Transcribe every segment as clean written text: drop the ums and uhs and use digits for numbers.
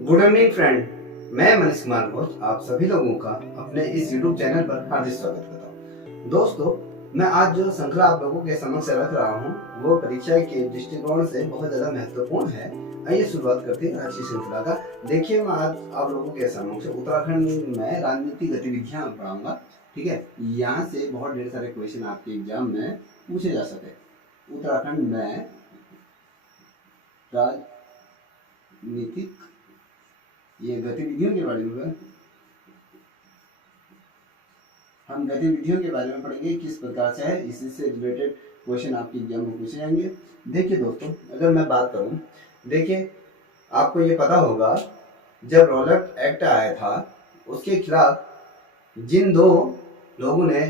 Good evening friend. मैं मनीष कुमार घोष आप सभी लोगों का अपने इस यूट्यूब चैनल पर हार्दिक स्वागत करता हूँ। दोस्तों, मैं आज जो श्रृंखला आप लोगों के समक्ष रख रहा हूँ वो परीक्षा के दृष्टिकोण से बहुत ज्यादा महत्वपूर्ण है। आइए शुरुआत करते हैं अच्छी श्रृंखला का। देखिए, मैं आज आप लोगों के समक्ष उत्तराखंड में राजनीतिक गतिविधियां पढ़ाऊंगा। ठीक है, यहाँ से बहुत ढेर सारे क्वेश्चन आपके एग्जाम में पूछे जा सके। उत्तराखंड में राजनीतिक ये गतिविधियों के बारे में हम गतिविधियों के बारे में पढ़ेंगे, किस प्रकार से है, इसी से रिलेटेड क्वेश्चन आपके एग्जाम में पूछे जाएंगे। देखिए दोस्तों, अगर मैं बात करूं, देखिए आपको ये पता होगा जब रॉलेट एक्ट आया था उसके खिलाफ जिन दो लोगों ने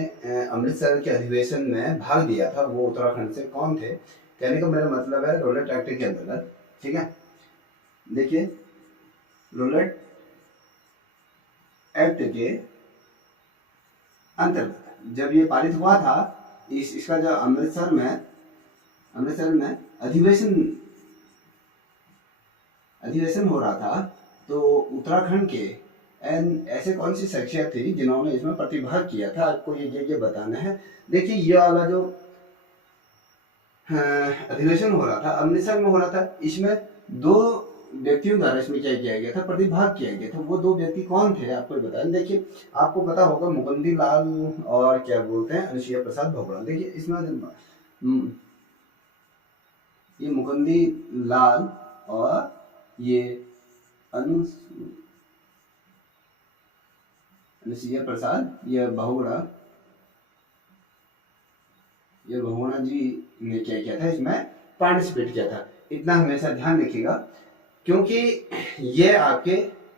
अमृतसर के अधिवेशन में भाग लिया था वो उत्तराखंड से कौन थे। कहने का मेरा मतलब है रॉलेट एक्ट के अंतर्गत। ठीक है, देखिए रॉलेट एक्ट के अंतर्गत जब ये पारित हुआ था, इसका जो अमृतसर में अधिवेशन हो रहा था, तो उत्तराखंड के ऐसे कौन सी शख्सियत थी जिन्होंने इसमें प्रतिभाग किया था, आपको ये बताना है। देखिए, ये वाला जो अधिवेशन हो रहा था अमृतसर में हो रहा था, इसमें दो व्यक्तियों द्वारा इसमें क्या किया गया था, प्रतिभाग किया गया था। वो दो व्यक्ति कौन थे आपको बताएं। देखिए, आपको पता होगा मुकुंदी लाल और क्या बोलते हैं अनुसुईया प्रसाद भगोड़ा। देखिए इसमें ये मुकुंदी लाल और ये अनुसुईया प्रसाद ये बहुगुणा जी ने क्या किया था, इसमें पार्टिसिपेट किया था। इतना हमेशा ध्यान रखिएगा क्योंकि ये आपके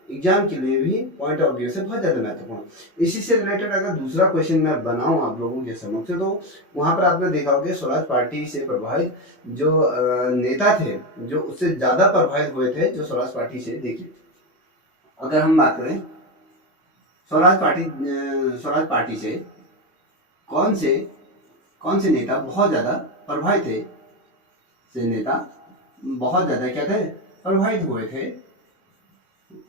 एग्जाम के लिए भी पॉइंट ऑफ व्यू से बहुत ज्यादा महत्वपूर्ण। इसी से रिलेटेड अगर दूसरा क्वेश्चन मैं बनाऊं आप लोगों के समक्ष, तो वहां पर आपने देखा होगा स्वराज पार्टी से प्रभावित जो नेता थे, जो उससे ज्यादा प्रभावित हुए थे जो स्वराज पार्टी से। देखिए, अगर हम बात करें स्वराज पार्टी से कौन से नेता बहुत ज्यादा प्रभावित थे, से नेता बहुत ज्यादा क्या थे, प्रभावित हुए थे।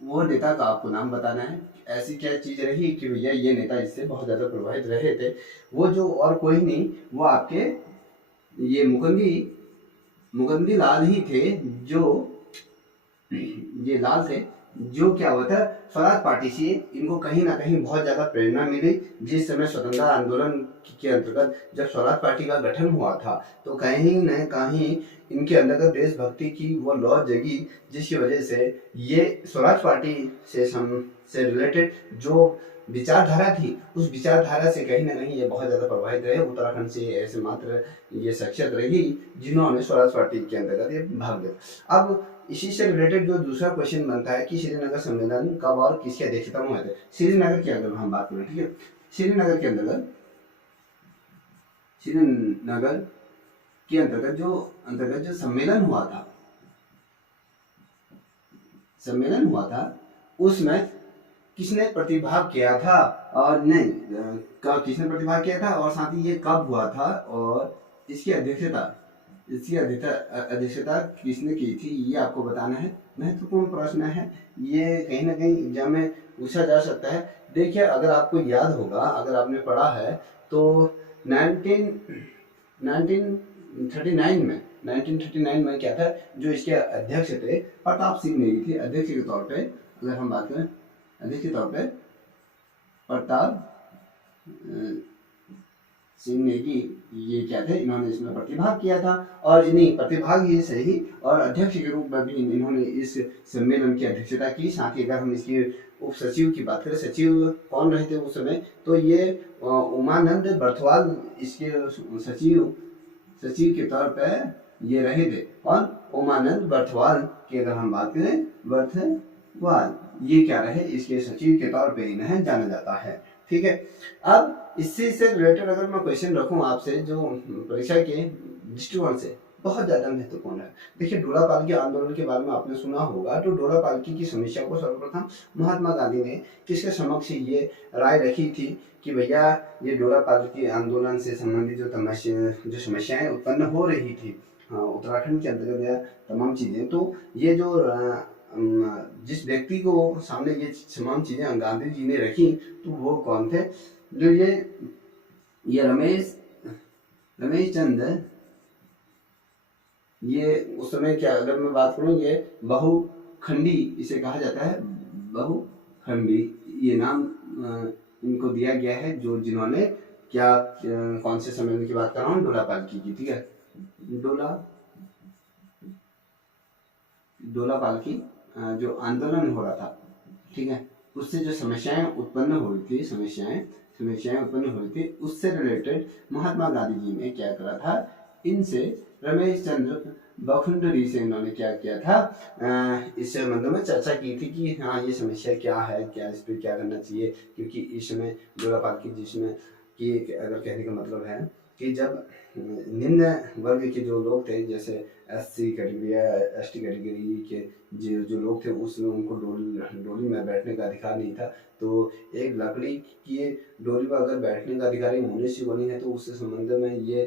वो नेता का आपको नाम बताना है। ऐसी क्या चीज रही कि भैया ये नेता इससे बहुत ज्यादा प्रभावित रहे थे। वो जो और कोई नहीं, वो आपके ये मुकुंदी लाल ही थे, जो ये लाल थे, जो क्या हुआ था, स्वराज पार्टी से इनको कहीं ना कहीं बहुत ज्यादा प्रेरणा मिली। जिस समय स्वतंत्रता आंदोलन के अंतर्गत जब स्वराज पार्टी का गठन हुआ था, तो कहीं न कहीं इनके अंतर्गत देशभक्ति की वो लौ जगी, जिसकी वजह से ये स्वराज पार्टी से रिलेटेड जो विचारधारा थी, उस विचारधारा से कहीं ना कहीं ये बहुत ज्यादा प्रभावित रहे। उत्तराखंड से ऐसे मात्र ये शख्सियत रही जिन्होंने स्वराज पार्टी के अंतर्गत ये भाग लिया। अब इसी से रिलेटेड जो दूसरा क्वेश्चन बनता है कि श्रीनगर सम्मेलन कब और किसकी अध्यक्षता में हुए थे। श्रीनगर के अंदर हम बात करें, ठीक है, श्रीनगर के अंतर्गत जो सम्मेलन हुआ था उसमें किसने प्रतिभाग किया था, और नहीं किसने प्रतिभाग किया था, और साथ ही ये कब हुआ था, और इसकी अध्यक्षता किसने की थी, ये आपको बताना है। महत्वपूर्ण प्रश्न है ये, कहीं ना कहीं एग्जाम में पूछा जा सकता है। देखिए, अगर आपको याद होगा, अगर आपने पढ़ा है तो 1939 में क्या था, जो इसके अध्यक्ष थे प्रताप सिंह नेगी थे। अध्यक्ष के तौर पे अगर हम बात करें, अध्यक्ष के तौर पे प्रताप सिंह नेगी ये क्या थे, इन्होंने इसमें प्रतिभाग किया था। और इन्हीं प्रतिभाग ये सही, और अध्यक्ष के रूप में भी इन्होंने इस सम्मेलन की अध्यक्षता की। साथ ही अगर हम इसके उप सचिव की बात करें, सचिव कौन रहे थे उस समय, तो ये उमानंद बर्थवाल इसके सचिव के तौर पर ये रहे थे। और उमानंद बर्थवाल की अगर हम बात करें, बर्थवाल ये क्या रहे, इसके सचिव के तौर पे इन्हें जाना जाता है। ठीक है, अब इससे रिलेटेड अगर मैं क्वेश्चन रखूं आपसे जो परीक्षा के दृष्टिकोण से बहुत ज्यादा महत्वपूर्ण है। देखिए, डोला पालकी आंदोलन के बारे में आपने सुना होगा। तो डोला पालकी की समस्या को सर्वप्रथम महात्मा गांधी ने किसके समक्ष ये राय रखी थी कि भैया ये डोला पालकी आंदोलन से संबंधित जो समस्याएं उत्पन्न हो रही थी उत्तराखंड के अंतर्गत तमाम चीजें, तो ये जो जिस व्यक्ति को सामने ये तमाम चीजें गांधी जी ने रखी, तो वो कौन थे? जो ये रमेश चंद्र, ये उस समय क्या, अगर मैं बात करूं, ये बहुखंडी इसे कहा जाता है, बहुखंडी ये नाम इनको दिया गया है, जो जिन्होंने क्या कौन से समय की बात कर रहा हूँ, डोला पालकी की, ठीक है, डोला पालकी जो आंदोलन हो रहा था, ठीक है, उससे जो समस्याएं उत्पन्न हुई थी, समस्याएं उत्पन्न हुई थी, उससे रिलेटेड महात्मा गांधी जी ने क्या करा था, इनसे रमेश चंद्र बहुखंडी से इन्होंने क्या किया था, इस संबंध में चर्चा की थी कि हाँ ये समस्या क्या है, क्या इस पर क्या करना चाहिए, क्योंकि इस समय डोला पालकी जिसमें कि अगर कहने का मतलब है कि जब निम्न वर्ग के जो लोग थे, जैसे एससी कैटेगरी या एसटी कैटेगरी के जो लोग थे, उसमें उनको डोली में बैठने का अधिकार नहीं था, तो एक लकड़ी की डोली पर अगर बैठने का अधिकार मनुष्य बनी है, तो उससे संबंध में ये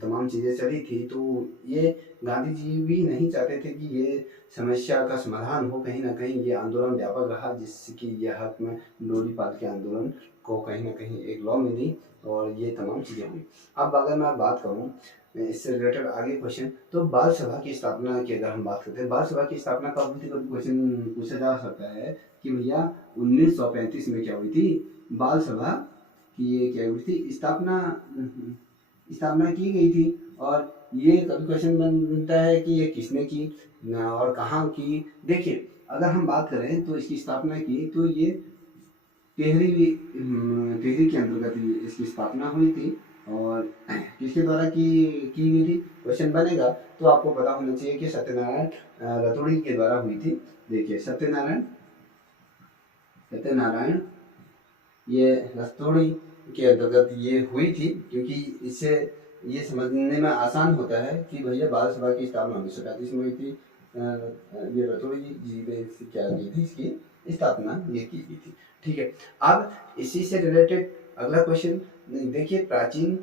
तमाम चीज़ें चली थी। तो ये गांधी जी भी नहीं चाहते थे कि ये समस्या का समाधान हो, कहीं ना कहीं ये आंदोलन व्यापक रहा, जिसकी ये हक में डोली पालकी आंदोलन को कहीं ना कहीं एक लॉ मिली और ये तमाम चीज़ें हुई। अब अगर मैं बात करूँ इससे रिलेटेड आगे क्वेश्चन, तो बाल सभा की स्थापना की अगर हम बात करते हैं, बाल सभा की स्थापना कब हुई थी, कभी क्वेश्चन पूछा जा सकता है कि भैया 1935 में क्या हुई थी बाल सभा की, ये क्या हुई थी, स्थापना की गई थी। और ये कभी क्वेश्चन बनता है कि ये किसने की और कहाँ की। देखिए अगर हम बात करें तो इसकी स्थापना की, तो ये टेहरी के अंतर्गत इसकी स्थापना हुई थी और किसके द्वारा की गई थी, क्वेश्चन बनेगा तो आपको पता होना चाहिए कि सत्यनारायण रतोड़ी के द्वारा हुई थी। देखिए सत्यनारायण ये रतोड़ी के अंतर्गत ये हुई थी, क्योंकि इससे ये समझने में आसान होता है कि भैया बाल सभा की स्थापना 1935 में हुई थी, ये रतोड़ी जी ने क्या की थी, इसकी स्थापना ये की गई थी, ठीक है। अब इसी से रिलेटेड अगला क्वेश्चन देखिए, प्राचीन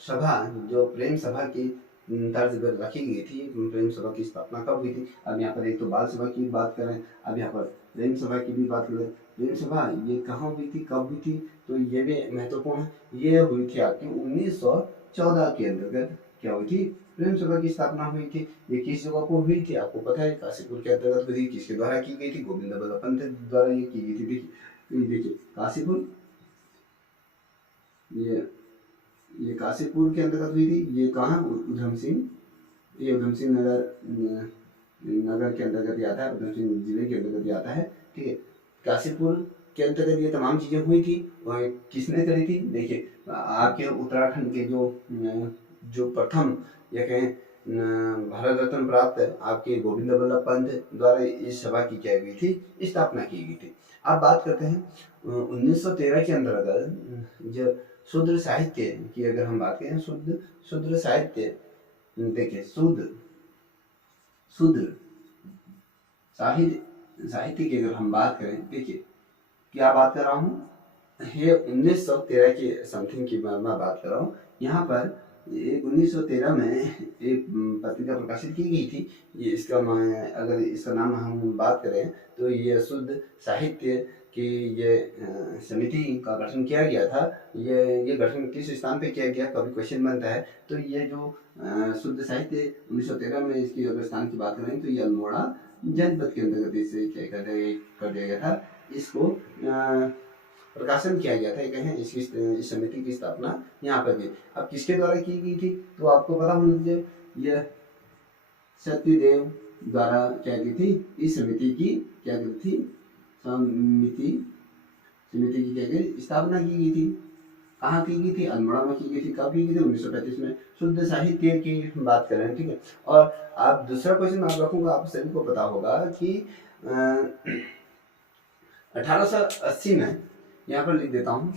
सभा जो प्रेम सभा की तर्ज पर रखी गई थी, प्रेम सभा की स्थापना कब हुई थी। अब यहाँ पर एक तो बाल सभा की बात करें, अब यहाँ पर प्रेम सभा की भी बात करें। प्रेम सभा ये कहाँ हुई थी, कब हुई थी, तो ये भी महत्वपूर्ण है। ये हुई थी आपकी 1914 के अंतर्गत क्या हुई थी, प्रेम सभा की स्थापना हुई थी। ये किस जगह को हुई थी आपको पता है, काशीपुर के अंतर्गत हुई थी। किसके द्वारा की गई थी, गोविंद बल्लभ पंत द्वारा ये की गई थी। देखिए काशीपुर, ये काशीपुर के अंतर्गत हुई थी। ये कहाँ, उधम सिंह, ये उधम सिंह नगर के अंतर्गत आता है, उधम सिंह जिले के अंतर्गत आता है, ठीक है। काशीपुर के अंतर्गत ये तमाम चीजें हुई थी और किसने करी थी। देखिए आपके उत्तराखंड के जो प्रथम या कहें भारत रत्न प्राप्त आपके गोविंद बल्लभ पंत द्वारा इस सभा की क्या गई थी, स्थापना की गई थी। अब बात करते हैं 1913 के अंतर्गत जो शूद्र साहित्य की अगर हम बात करें, शूद्र साहित्य, देखिए शूद्र साहित्य की अगर हम बात करें, देखिए क्या बात कर रहा हूँ, ये 1913 के समथिंग की मैं बात कर रहा हूँ। यहाँ पर 1913 में एक पत्रिका प्रकाशित की गई थी। ये अगर इसका नाम हम बात करें तो ये शुद्ध साहित्य की ये समिति का गठन किया गया था। ये गठन किस स्थान पे किया गया, कभी क्वेश्चन बनता है। तो ये जो शुद्ध साहित्य 1913 में इसकी अगर स्थान की बात करें तो ये अल्मोड़ा जनपद के अंतर्गत इसे क्या कर दिया गया था, इसको प्रकाशन किया गया था। कहें इसकी इस समिति की स्थापना यहाँ पर भी। अब किसके द्वारा की गई थी, तो आपको पता होना चाहिए, यह सत्यदेव द्वारा क्या की थी, इस समिति की क्या की थी, समिति की क्या की स्थापना की गई थी। कहाँ की गई थी, अल्मोड़ा में की गई थी। कब की गई थी, 1935 में। शुद्ध साहित्य की बात करें, ठीक है। और आप दूसरा क्वेश्चन आप रखूंगा, आप सभी को पता होगा कि 1880 में, यहाँ पर लिख देता हूँ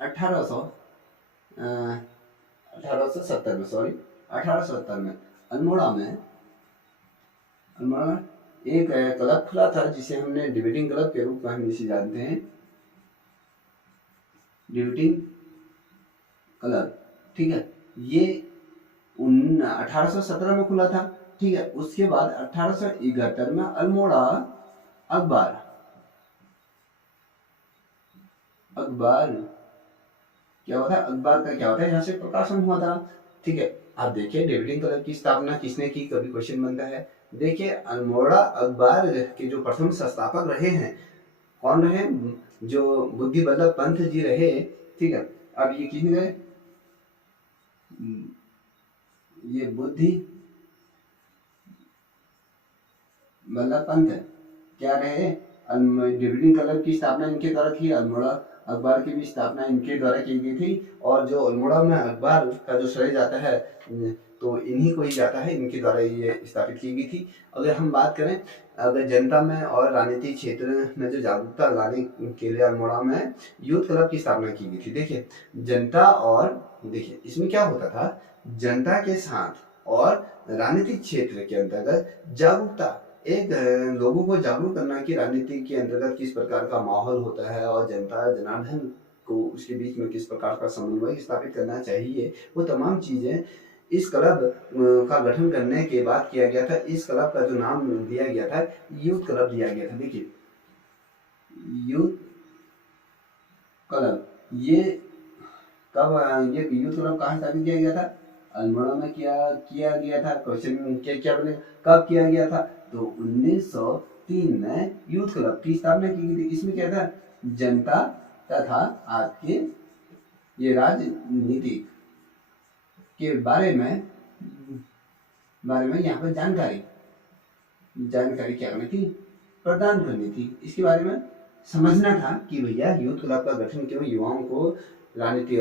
1870 में अल्मोड़ा में एक क्लब खुला था, जिसे हमने डिबेटिंग क्लब के रूप में हम इसे जानते हैं, डिबेटिंग क्लब, ठीक है। ये 1817 में खुला था, ठीक है। उसके बाद 1871 में अल्मोड़ा अखबार क्या होता है, अखबार का क्या होता है, यहाँ से प्रकाशन हुआ था। ठीक है। आप देखिए डिविडेंड क्लब की स्थापना किसने की, कभी क्वेश्चन बनता है। देखिए अल्मोड़ा अखबार के जो प्रथम संस्थापक रहे हैं, कौन रहे, जो बुद्धि बल्लभ पंत जी रहे। ठीक है। अब ये किन गए, ये बुद्धि बल्लभ पंत क्या रहे, डिविडेंड क्लब की स्थापना इनके द्वारा की, अल्मोड़ा अखबार की भी स्थापना इनके द्वारा की गई थी। और जो अल्मोड़ा में अखबार का जो श्रेय जाता है तो इन्हीं को ही जाता है, इनके द्वारा ये स्थापित की गई थी। अगर हम बात करें, अगर जनता में और राजनीतिक क्षेत्र में जो जागरूकता लाने के लिए अल्मोड़ा में यूथ क्लब की स्थापना की गई थी। देखिए जनता और, देखिए इसमें क्या होता था, जनता के साथ और राजनीतिक क्षेत्र के अंतर्गत जागरूकता, एक लोगों को जागरूक करना कि राजनीति के अंतर्गत किस प्रकार का माहौल होता है और जनता जनार्दन को उसके बीच में किस प्रकार का समन्वय स्थापित करना चाहिए, वो तमाम चीजें इस क्लब का गठन करने के बाद किया गया था। इस क्लब का जो नाम दिया गया था यूथ क्लब दिया गया था। देखिए यूथ क्लब, ये कब, ये यूथ क्लब कहाँ स्थापित किया गया था, अल्मोड़ा में किया गया था। क्वेश्चन क्या बने, कब किया गया था, तो 1903 में यूथ क्लब की स्थापना की गई थी। इसमें क्या था, जनता तथा आपके ये राजनीति के बारे में यहाँ पर जानकारी क्या करनी थी, प्रदान करनी थी। इसके बारे में समझना था कि भैया यूथ क्लब का गठन क्यों, युवाओं को राजनीति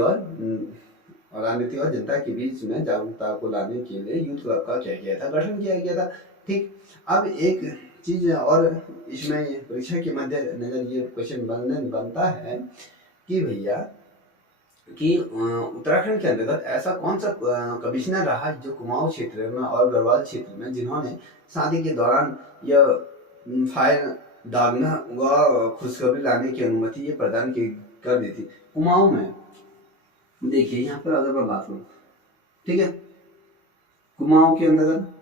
और जनता के बीच में जागरूकता को लाने के लिए यूथ क्लब का क्या किया था, गठन किया गया था। ठीक। अब एक चीज और इसमें परीक्षा के मद्देनजर ये क्वेश्चन बनता है कि भैया कि उत्तराखंड के अंतर्गत ऐसा कौन सा कमिश्नर रहा जो कुमाऊं क्षेत्र में और गढ़वाल क्षेत्र में, जिन्होंने शादी के दौरान यह फायर दागना व खुशखबरी लाने की अनुमति ये प्रदान कर दी थी कुमाऊं में। देखिए यहाँ पर अगर मैं बात करूँ, ठीक है, कुमाऊं के अंतर्गत,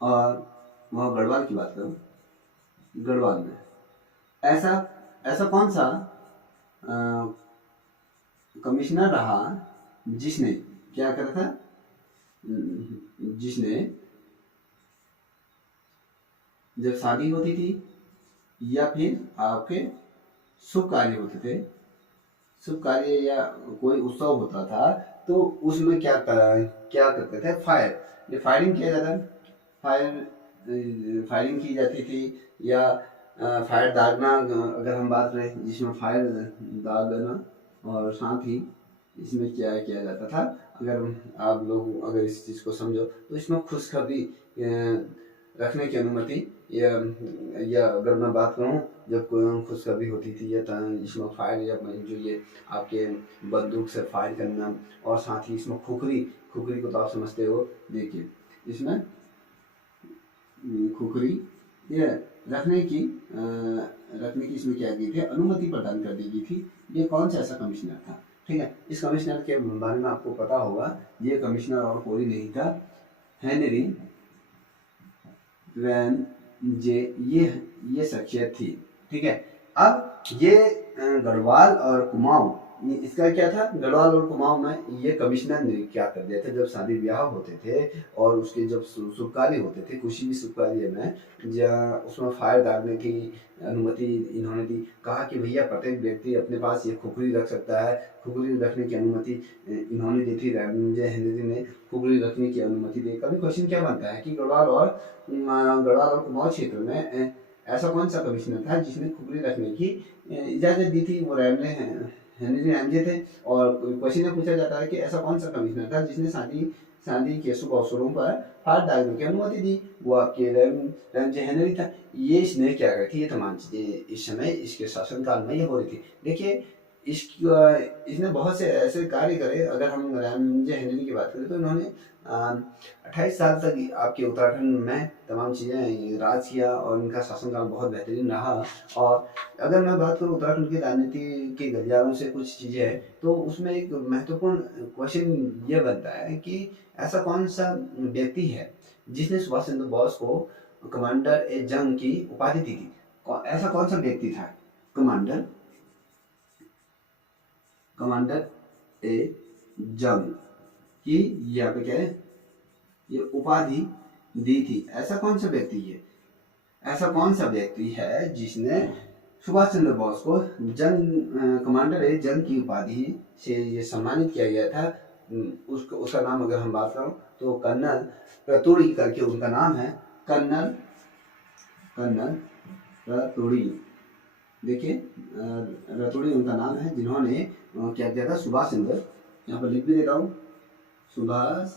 और वहाँ गढ़वाल की बात करूँ, गढ़वाल में ऐसा कौन सा कमिश्नर रहा जिसने क्या करा था, जिसने जब शादी होती थी या फिर आपके शुभ कार्य होते थे, शुभ कार्य या कोई उत्सव होता था, तो उसमें क्या करते थे, फायरिंग किया जाता है, फायरिंग की जाती थी, या फायर दागना अगर हम बात करें, जिसमें फायर दागना, और साथ ही इसमें क्या किया जाता था, अगर आप लोग अगर इस चीज़ को समझो तो इसमें खुशखबरी रखने की अनुमति, या अगर मैं बात करूँ जब कोई खुशखबरी होती थी या इसमें फायर, या जो ये आपके बंदूक से फायर करना, और साथ ही इसमें खुखरी को तो आप समझते हो। देखिए इसमें खुखरी ये रखने की इसमें क्या की थी, अनुमति प्रदान कर दी गई थी। ये कौन सा ऐसा कमिश्नर था, ठीक है। इस कमिश्नर के बारे में आपको पता होगा, ये कमिश्नर और कोई नहीं था, हेनरी रेंजे, ये शख्सियत थी। ठीक है। अब ये गढ़वाल और कुमाऊं, इसका क्या था, गढ़वाल और कुमाऊं में ये कमिश्नर ने क्या कर दिया था, जब शादी ब्याह होते थे और उसके जब शुभ कार्य होते थे, किसी भी शुभ कार्य में उसमें फायर डालने की अनुमति इन्होंने दी। कहा कि भैया प्रत्येक व्यक्ति अपने पास ये खुखरी रख सकता है, खुखरी रखने की अनुमति इन्होंने दी थी, रेंजे हेनरी ने खुखरी रखने की अनुमति दी। कभी क्वेश्चन क्या बनता है कि गढ़वाल और कुमाऊं क्षेत्र में ऐसा कौन सा कमिश्नर था जिसने खुखरी रखने की इजाजत दी थी, वो हेनरी रेंजे थे। और क्वेश्चन में पूछा जाता है कि ऐसा कौन सा कमिश्नर था जिसने शादी के शुभ अवसरों पर फायर डालने की अनुमति दी, वो आपके रेंजे हेनरी था। ये इसने क्या करी थी, ये तमाम चीजें इस समय इसके शासनकाल में ये हो रही थी। देखिए इसने बहुत से ऐसे कार्य करे। अगर हम रेंजे हेनरी की बात करें तो इन्होंने 28 साल तक आपके उत्तराखंड में तमाम चीज़ें राज किया और इनका शासनकाल बहुत बेहतरीन रहा। और अगर मैं बात करूँ उत्तराखंड की राजनीति के गलियारों से कुछ चीज़ें हैं, तो उसमें एक महत्वपूर्ण क्वेश्चन ये बनता है कि ऐसा कौन सा व्यक्ति है जिसने सुभाष चंद्र बोस को कमांडर ए जंग की उपाधि दी थी। ऐसा कौन सा व्यक्ति था? कमांडर ए जंग की यहाँ पे क्या है, ये उपाधि दी थी। ऐसा कौन सा व्यक्ति है? ऐसा कौन सा व्यक्ति है जिसने सुभाष चंद्र बोस को कमांडर ए जंग की उपाधि से ये सम्मानित किया गया था? उसका नाम अगर हम बात करें तो कर्नल रतूड़ी करके उनका नाम है। कर्नल रतूड़ी, देखिए रतूड़ी उनका नाम है, जिन्होंने क्या किया था, सुभाष चंद्र, यहाँ पर लिख भी देता हूँ, सुभाष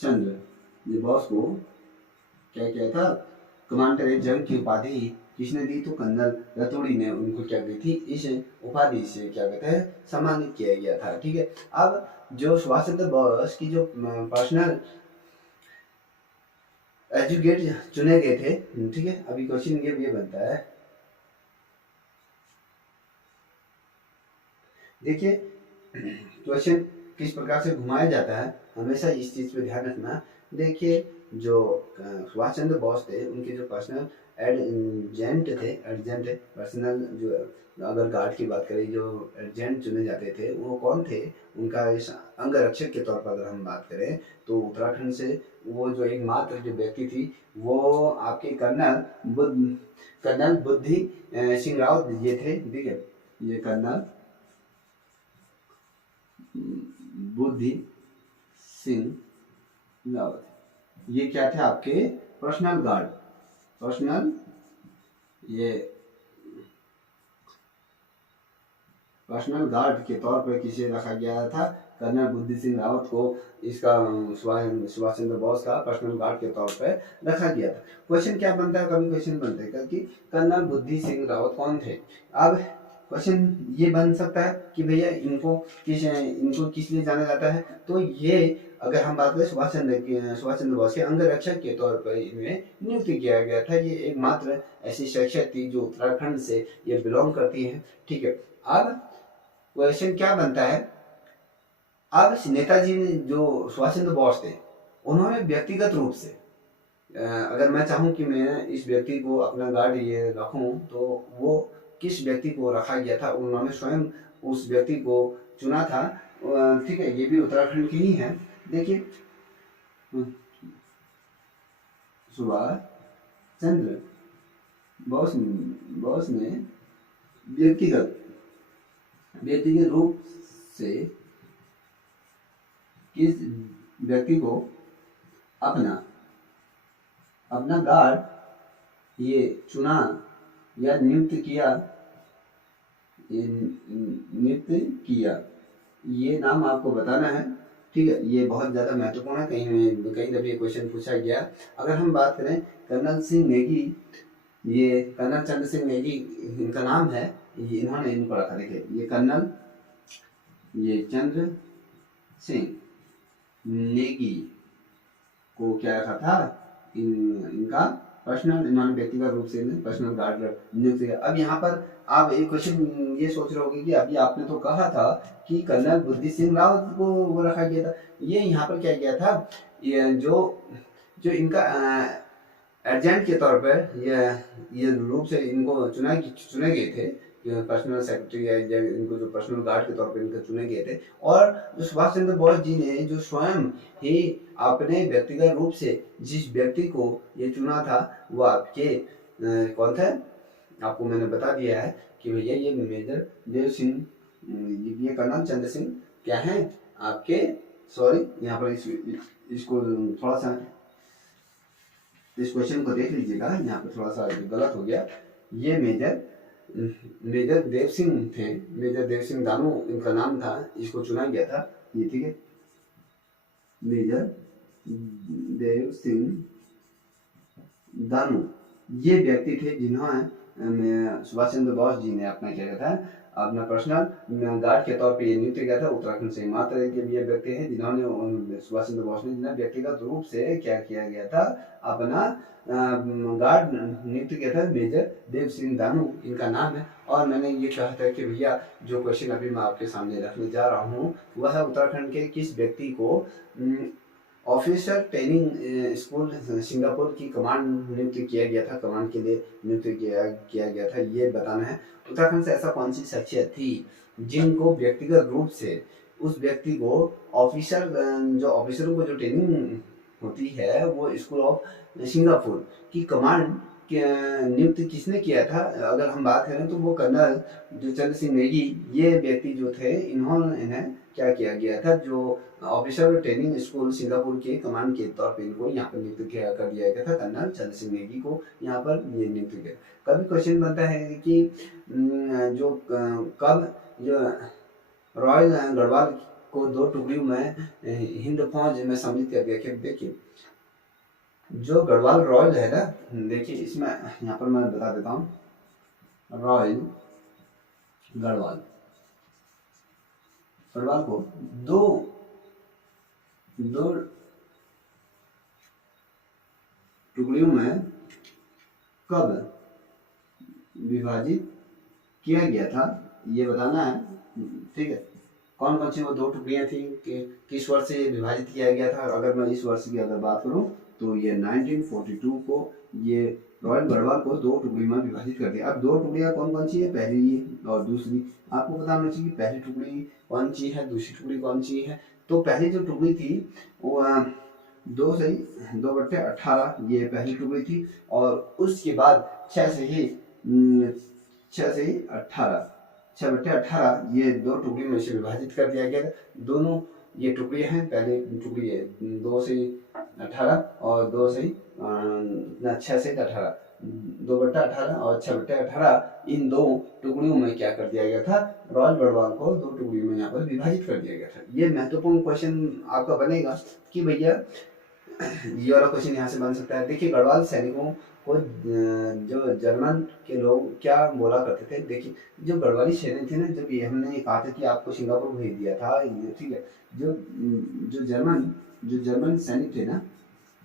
चंद्र बोस को क्या किया था, कमांडर ए जंग की उपाधि किसने दी? तो कर्नल रतूड़ी ने उनको क्या की थी, इस उपाधि से क्या कहते हैं, सम्मानित किया गया था। ठीक है, अब जो सुभाष चंद्र बोस की जो पर्सनल एजुकेट चुने गए थे, ठीक है, अभी क्वेश्चन ये बनता है, देखिए क्वेश्चन किस प्रकार से घुमाया जाता है, हमेशा इस चीज पे ध्यान रखना। देखिए जो सुभाष चंद्र बोस थे, उनके जो पर्सनल एडजेंट पर्सनल, जो अगर गार्ड की बात करें, जो एडजेंट चुने जाते थे वो कौन थे? उनका इस अंगरक्षक के तौर पर अगर हम बात करें तो उत्तराखंड से वो जो एकमात्र जो व्यक्ति थी वो आपके कर्नल बुद्धि सिंह रावत ये थे। ठीक है, ये कर्नल बुद्धि सिंह रावत, ये क्या थे, आपके पर्सनल गार्ड, पर्सनल गार्ड के तौर पर किसे रखा गया था? कर्नल बुद्धि सिंह रावत को इसका सुभाष चंद्र बोस का पर्सनल गार्ड के तौर पर रखा गया था। क्वेश्चन क्या बनता है, कभी क्वेश्चन बनता है कि कर्नल बुद्धि सिंह रावत कौन थे? अब क्वेश्चन ये बन सकता है कि भैया इनको किस लिए जाना जाता है? तो ये अगर हम बात करें सुभाष चंद्र बोस के अंगरक्षक के तौर पर इन्हें नियुक्त किया गया था। ये एकमात्र ऐसी शख्सियत थी जो उत्तराखंड से ये बिलोंग करती है। ठीक है, अब क्वेश्चन क्या बनता है, अब नेताजी ने जो सुभाष चंद्र बोस थे, उन्होंने व्यक्तिगत रूप से अगर मैं चाहूँ कि मैं इस व्यक्ति को अपना गार्ड ये रखूँ तो वो किस व्यक्ति को रखा गया था? उन्होंने स्वयं उस व्यक्ति को चुना था। ठीक है, ये भी उत्तराखंड की ही है। देखिए सुभाष चंद्र बोस ने व्यक्तिगत रूप से किस व्यक्ति को अपना गार्ड ये चुना या नियुक्त किया, ये नाम आपको बताना है। ठीक है, ये बहुत ज़्यादा महत्वपूर्ण है, कहीं दफे क्वेश्चन पूछा गया। अगर हम बात करें कर्नल सिंह नेगी, ये कर्नल चंद्र सिंह नेगी इनका नाम है, ये इन्होंने इनको रखा। देखिए ये कर्नल चंद्र सिंह नेगी को क्या रखा था, इनका पर्सनल, इन्होंने व्यक्तिगत रूप से पर्सनल गार्ड नियुक्त किया। अब यहाँ पर आप एक क्वेश्चन ये सोच रहे होंगे कि अभी आपने तो कहा था कि कर्नल बुद्धि सिंह रावत को वो रखा गया था, ये यहाँ पर क्या किया था, ये जो इनका एजेंट के तौर पर ये रूप से इनको चुने गए थे, पर्सनल सेक्रेटरी या इनको जो पर्सनल गार्ड के तौर पर इनको चुने गए थे। और जो सुभाष चंद्र बोस जी ने जो स्वयं ही अपने व्यक्तिगत रूप से जिस व्यक्ति को ये चुना था वो आपके कौन थे, आपको मैंने बता दिया है कि भैया ये मेजर देव सिंह, ये कर्नल चंद्र सिंह क्या है आपके, सॉरी यहाँ पर इसको थोड़ा सा इस क्वेश्चन को देख लीजिएगा, यहाँ पर थोड़ा सा गलत हो गया। ये मेजर देव सिंह थे, मेजर देव सिंह दानू इनका नाम था, इसको चुना गया था ये। ठीक है, मेजर देव सिंह दानू ये व्यक्ति थे जिन्होंने सुभाष चंद्र बोस जी ने अपना क्या था, अपना पर्सनल गार्ड के तौर पे ये नियुक्त किया था। उत्तराखंड से मात्र ये व्यक्ति हैं जिन्होंने सुभाष चंद्र बोस ने जिन्हें व्यक्तिगत रूप से क्या किया गया था, अपना गार्ड नियुक्त किया था, मेजर देव सिंह दानू इनका नाम है। और मैंने ये कहा था कि भैया जो क्वेश्चन अभी मैं आपके सामने रखने जा रहा हूँ वह है उत्तराखंड के किस व्यक्ति को ऑफिसर ट्रेनिंग स्कूल सिंगापुर की कमांड नियुक्त किया गया था, कमांड के लिए नियुक्त किया गया था, ये बताना है। उत्तराखंड से ऐसा कौन सी शख्सियत थी जिनको व्यक्तिगत रूप से उस व्यक्ति को ऑफिसर, जो ऑफिसरों को जो ट्रेनिंग होती है वो स्कूल ऑफ सिंगापुर की कमांड नियुक्त किसने किया था? अगर हम बात करें तो वो कर्नल जो चंद्र सिंह नेगी, ये व्यक्ति जो थे इन्हें क्या किया गया था, जो ऑफिसर ट्रेनिंग स्कूल सिंगापुर के कमांड के तौर पर इनको यहाँ पर नियुक्त किया कर दिया गया था। कर्नल चंद्र सिंह नेगी को यहाँ पर ये नियुक्त किया। कभी क्वेश्चन बनता है कि जो कब जो रॉयल गढ़वाल को 2 टुकड़ियों में हिंद फौज में सम्मिलित कर दिया। देखिए जो गढ़वाल रॉयल है ना, देखिए इसमें यहाँ पर मैं बता देता हूँ, रॉयल गढ़वाल गढ़वाल को दो टुकड़ियों में कब विभाजित किया गया था, ये बताना है। ठीक है, कौन कौन सी वो 2 टुकड़ियां थी, किस वर्ष से विभाजित किया गया था? अगर मैं इस वर्ष की अगर बात करूं तो ये 1942 को ये रॉयल गढ़वाल को 2 टुकड़ी में विभाजित कर दिया। अब 2 टुकड़ियां कौन कौन सी है, पहली और दूसरी। आपको पता होना चाहिए पहली टुकड़ी कौन सी है, दूसरी टुकड़ी कौन सी है। तो पहली जो टुकड़ी थी वो 2/18 ये पहली टुकड़ी थी, और उसके बाद 6 से ही 6/18 ये 2 टुकड़ी में से विभाजित कर दिया गया। दोनों ये टुकड़ियाँ हैं, पहली टुकड़ी है 2 से 18 और 6 से 18, 2/18 और 6/18, इन 2 टुकड़ियों में क्या कर दिया गया था, रॉयल गढ़वाल को 2 टुकड़ियों में यहाँ पर विभाजित कर दिया गया था। ये महत्वपूर्ण क्वेश्चन आपका बनेगा कि भैया ये वाला क्वेश्चन यहाँ से बन सकता है। देखिए गढ़वाल सैनिकों को जो जर्मन के लोग क्या बोला करते थे, देखिए जो गढ़वाली सैनिक थे ना, जब ये हमने कहा था कि आपको सिंगापुर भेज दिया था, ठीक है, जो जर्मन सैनिक थे ना,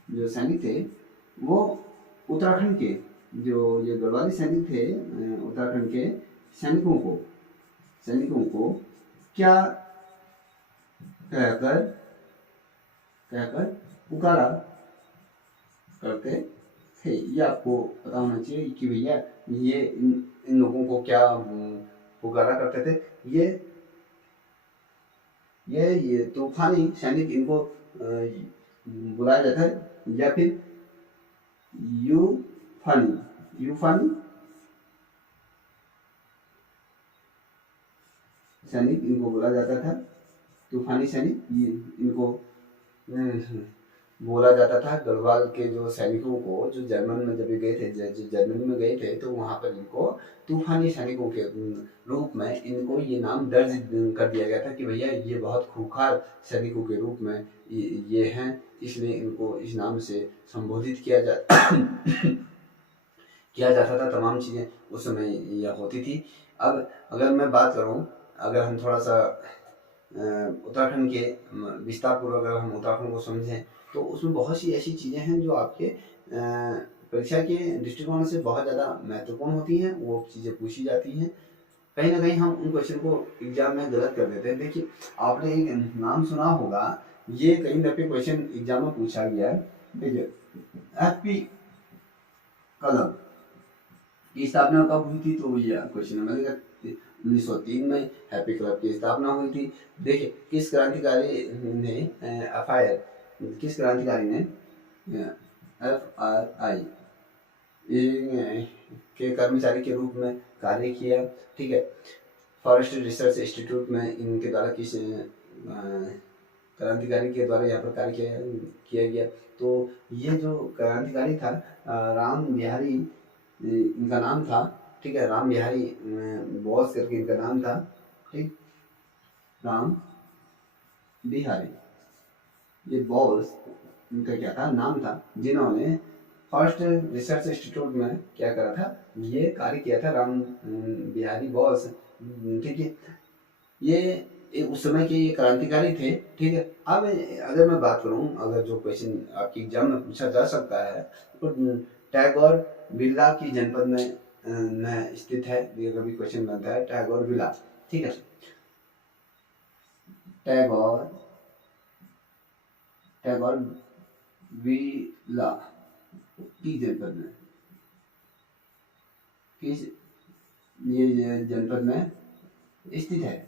जो सैनिक थे वो उत्तराखंड के, जो ये गढ़वाली सैनिक थे उत्तराखंड के सैनिकों को क्या कहकर पुकारा करते थे, ये आपको पता होना चाहिए कि भैया ये इन लोगों को क्या पुकारा करते थे। ये तूफानी सैनिक इनको बुलाया जाता है, या फिर यूफानी सैनिक इनको बोला जाता था। तूफानी सैनिक इनको बोला जाता था। गढ़वाल के जो सैनिकों को जो जर्मन में जब गए थे, जो जर्मनी में गए थे, तो वहाँ पर इनको तूफानी सैनिकों के रूप में इनको ये नाम दर्ज कर दिया गया था कि भैया ये बहुत खूंखार सैनिकों के रूप में ये हैं, इसलिए इनको इस नाम से संबोधित किया जाता था। तमाम चीज़ें उस समय यह होती थी। अब अगर मैं बात करूँ, अगर हम थोड़ा सा उत्तराखंड के विस्तार पूर्वक अगर हम उत्तराखंड को समझें, तो उसमें बहुत सी ऐसी चीज़ें हैं जो आपके परीक्षा के दृष्टिकोण से बहुत ज़्यादा महत्वपूर्ण होती हैं, वो चीज़ें पूछी जाती हैं। कहीं ना कहीं हम उन क्वेश्चन को एग्जाम में गलत कर देते हैं। देखिए आपने एक नाम सुना होगा, ये कई दफे क्वेश्चन एग्जाम में पूछा गया है। देखिए एफपी कलम की स्थापना कब हुई थी, तो ये क्वेश्चन है 1903 में हैप्पी क्लब की स्थापना हुई थी। देखिए किस क्रांतिकारी ने किस क्रांतिकारी ने FRI के कर्मचारी के रूप में कार्य किया, ठीक है। फॉरेस्ट रिसर्च इंस्टीट्यूट में इनके द्वारा किस क्रांतिकारी के द्वारा यहाँ पर कार्य किया गया। तो ये जो क्रांतिकारी था राम बिहारी इनका नाम था, ठीक है, राम बिहारी बोस करके इनका नाम था, ठीक, राम बिहारी, ये बोस इनका क्या था, नाम था, जिन्होंने फर्स्ट रिसर्च इंस्टीट्यूट में क्या करा था, ये कार्य किया था, राम बिहारी बोस, ठीक है। ये उस समय के ये क्रांतिकारी थे, ठीक है। अब अगर मैं बात करूं, अगर जो क्वेश्चन आपकी एग्जाम में पूछा जा सकता है, तो टैगोर विला की जनपद में स्थित है, ये कभी क्वेश्चन बनता है, टैगोर विला, ठीक है। टैगोर टैगोर विला किस जनपद में, किस ये जनपद में स्थित है?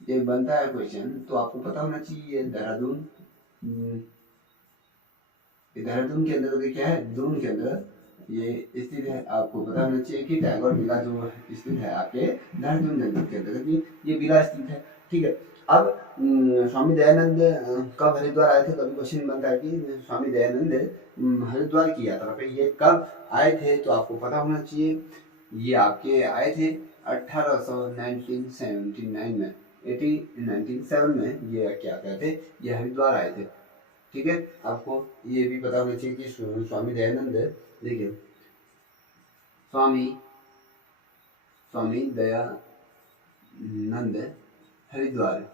ये बनता है क्वेश्चन, तो आपको पता होना चाहिए ये देहरादून, देहरादून के अंदर क्या है, दून के अंदर ये स्थित है। आपको पता होना चाहिए कि टैगोर विला जो स्थित है आपके देहरादून जनपद के अंदर, ये विला स्थित है। ठीक है। अब स्वामी दयानंद कब हरिद्वार आए थे? कभी क्वेश्चन बनता है कि स्वामी दयानंद हरिद्वार की यात्रा पे ये कब आए थे, तो आपको पता होना चाहिए ये आपके आए थे 1979 में, 1897 में ये क्या कहते, ये हरिद्वार आए थे। ठीक है। आपको ये भी पता होना चाहिए कि स्वामी दयानंद, देखिए स्वामी दयानंद हरिद्वार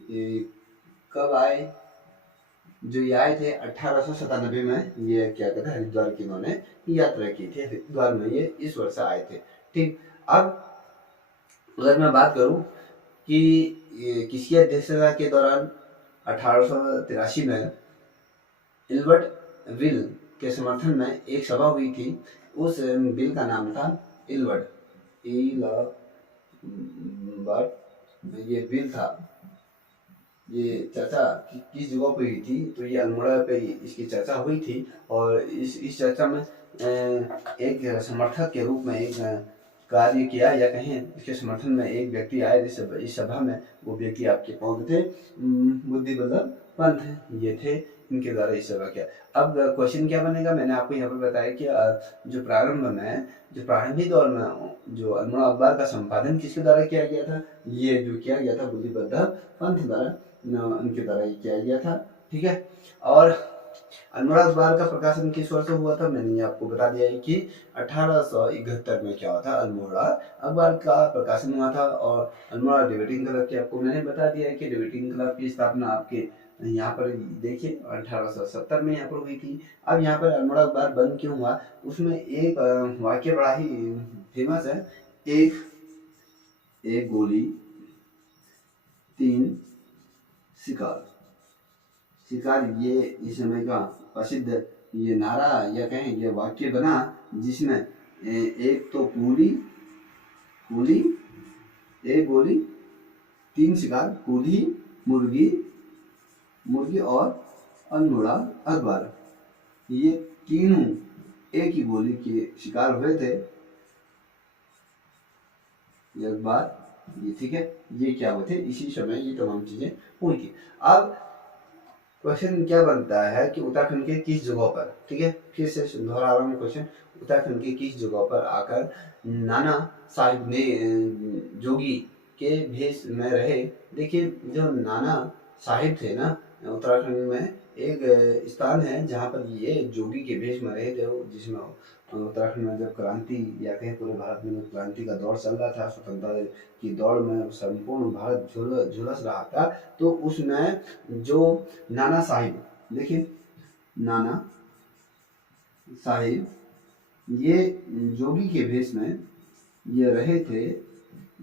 ये कब आए? जो ये आए थे 1897 में, ये क्या कहते हैं हरिद्वार की इन्होंने यात्रा की थी, हरिद्वार में ये इस वर्ष आए थे। ठीक। अब अगर मैं बात करूं कि किसकी अध्यक्षता के दौरान 1883 में इल्बर्ट विल के समर्थन में एक सभा हुई थी, उस बिल का नाम था इल्बर्ट, ये बिल था, ये चर्चा किस जगह पे हुई थी, तो ये अल्मोड़ा पे इसकी चर्चा हुई थी। और इस चर्चा में एक समर्थक के रूप में एक कार्य किया, या कहें इसके समर्थन में एक व्यक्ति आए इस सभा में। वो व्यक्ति आपके कौन थे? बुद्धि वल्लभ पंत ये थे, इनके द्वारा इस सभा किया। अब क्वेश्चन क्या बनेगा, मैंने आपको यहाँ पर बताया कि जो प्रारंभिक दौर में जो अल्मोड़ा अखबार का संपादन किसके द्वारा किया गया था? ये जो किया गया था बुद्धि वल्लभ पंत द्वारा, उनके द्वारा ये किया गया था। ठीक है। और अल्मोड़ा अखबार का प्रकाशन किस वर्ष हुआ था? मैंने आपको बता दिया है कि 1871 में क्या हुआ था, अल्मोड़ा अखबार का प्रकाशन हुआ था। और अल्मोड़ा डिबेटिंग क्लब की आपको मैंने बता दिया है कि डिबेटिंग क्लब की स्थापना आपके यहाँ पर देखिए 1870 में यहाँ पर हुई थी। अब यहाँ पर अल्मोड़ा अखबार बंद क्यों हुआ, उसमें एक वाक्य बड़ा ही फेमस है, एक गोली 3 शिकार। ये इस समय का प्रसिद्ध ये नारा या कहें ये वाक्य बना, जिसमें एक तो कूली, एक गोली 3 शिकार, कूली, मुर्गी और अल्मोड़ा अखबार, ये तीनों एक ही गोली के शिकार हुए थे, ये अखबार, ये ठीक है, ये क्या हुए थे इसी समय ये तमाम चीजें हुई थी। अब क्वेश्चन क्या बनता है कि उत्तराखंड के किस जगह पर, ठीक है, फिर से दोहरा रहा हूँ क्वेश्चन, उत्तराखंड के किस जगह पर आकर नाना साहिब ने जोगी के भेष में रहे? देखिए जो नाना साहिब थे ना, उत्तराखंड में एक स्थान है जहाँ पर ये जोगी के भेष में रहे थे, जिसमें उत्तराखंड में जब क्रांति या कहीं पूरे भारत में क्रांति का दौर चल रहा था, स्वतंत्रता की दौड़ में संपूर्ण भारत झुलस रहा था, तो उसमें जो नाना साहिब, देखिए नाना साहिब ये जोगी के भेष में ये रहे थे।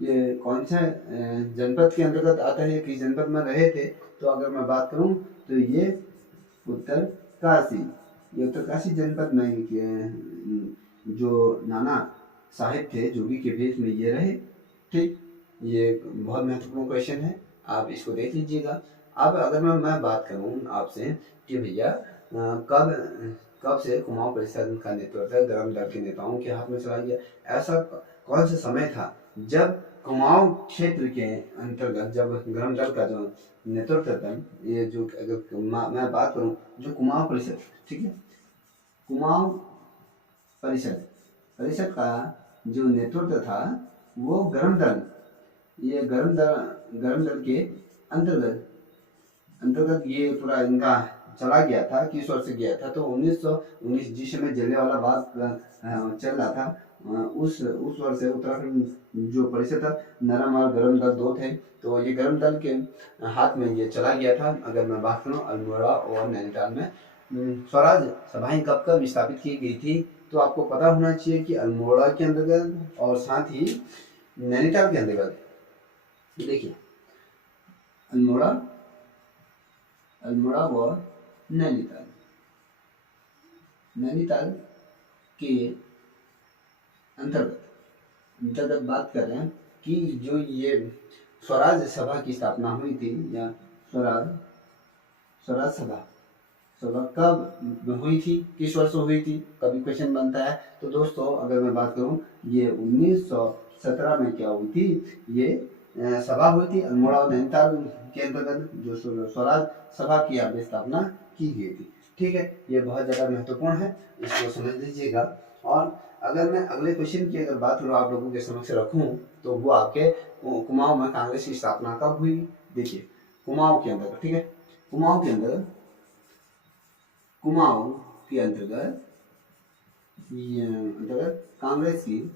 ये कौन सा जनपद के अंतर्गत आता है, किस जनपद में रहे थे? तो अगर मैं बात करूं तो ये उत्तरकाशी, ये उत्तरकाशी जनपद में जो नाना साहिब थे जोगी के भेष में ये रहे। ठीक, ये बहुत महत्वपूर्ण क्वेश्चन है, आप इसको देख लीजिएगा। अब अगर मैं बात करूं आपसे कि भैया कब से कुमाऊं परिषद का नेतृत्व गरम दल के नेताओं के हाथ में चला गया, ऐसा कौन सा समय था जब कुमाऊं क्षेत्र के अंतर्गत जब गरम दल का जो नेतृत्व था, ये जो अगर मैं बात करूं जो कुमाऊं परिषद, ठीक है, कुमाऊं परिषद का जो नेतृत्व था वो गरम दल, ये गरम दल के अंतर्गत ये पूरा इनका चला गया था। किस वर्ष से गया था? तो 1919, जिस समय जलियांवाला बाग चल रहा था, उस वर्ष से उत्तराखंड जो परिषद था, नरम और गरम दल 2 थे, तो ये गरम दल के हाथ में ये चला गया था। अगर मैं बात करूँ अल्मोड़ा और नैनीताल में स्वराज सभाएं कब स्थापित की गई थी, तो आपको पता होना चाहिए कि अल्मोड़ा के अंतर्गत और साथ ही नैनीताल के अंतर्गत। देखिए अल्मोड़ा व नैनीताल। नैनीताल के अंतर्गत अंतर्गत बात कर रहे हैं कि जो ये स्वराज सभा की स्थापना हुई थी, या स्वराज स्वराज सभा सभा कब हुई थी, किस वर्ष हुई थी, कभी क्वेश्चन बनता है। तो दोस्तों अगर मैं बात करूं, ये 1917 में क्या हुई थी, ये सभा हुई थी अल्मोड़ा और नैनीताल के अंतर्गत, जो स्वराज सभा की यहाँ पे स्थापना की गई थी। ठीक है, ये बहुत ज़्यादा महत्वपूर्ण है, इसको समझ लीजिएगा। और अगर मैं अगले क्वेश्चन की अगर बात करूँ, आप लोगों के समक्ष रखूँ, तो वो आपके कुमाऊं में कांग्रेस की स्थापना कब हुई। देखिए कुमाऊं के अंतर्गत, ठीक है, कुमाऊं के अंतर्गत कांग्रेस की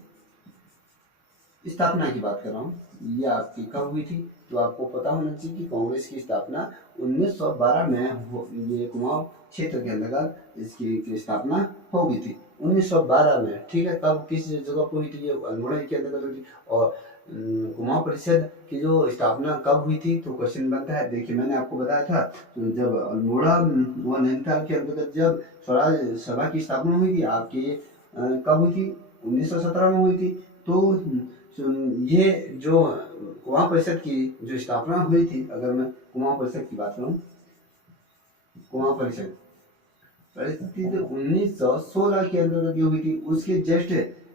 स्थापना की बात कर रहा हूँ, ये आपकी कब हुई थी। तो आपको पता होना चाहिए कि कांग्रेस की स्थापना 1912 में ये कुमाऊं क्षेत्र के अंतर्गत इसकी स्थापना हो गई थी 1912 में। ठीक है, कब किस जगह पर हुई थी, ये अल्मोड़ा के अंतर्गत हुई थी। और कुमाऊं परिषद की जो स्थापना कब हुई थी, तो क्वेश्चन बनता है। देखिए मैंने आपको बताया था, जब अल्मोड़ा व नैनीताल के अंतर्गत जब स्वराज सभा की स्थापना हुई थी आपकी, कब हुई थी, 1917 में हुई थी। तो ये जो कुमाऊं परिषद की जो स्थापना हुई थी, अगर मैं कुमाऊं परिषद की बात करूं, कुमाऊं परिषद परिस्थिति 1916 के अंतर्गत जो हुई थी, उसके जस्ट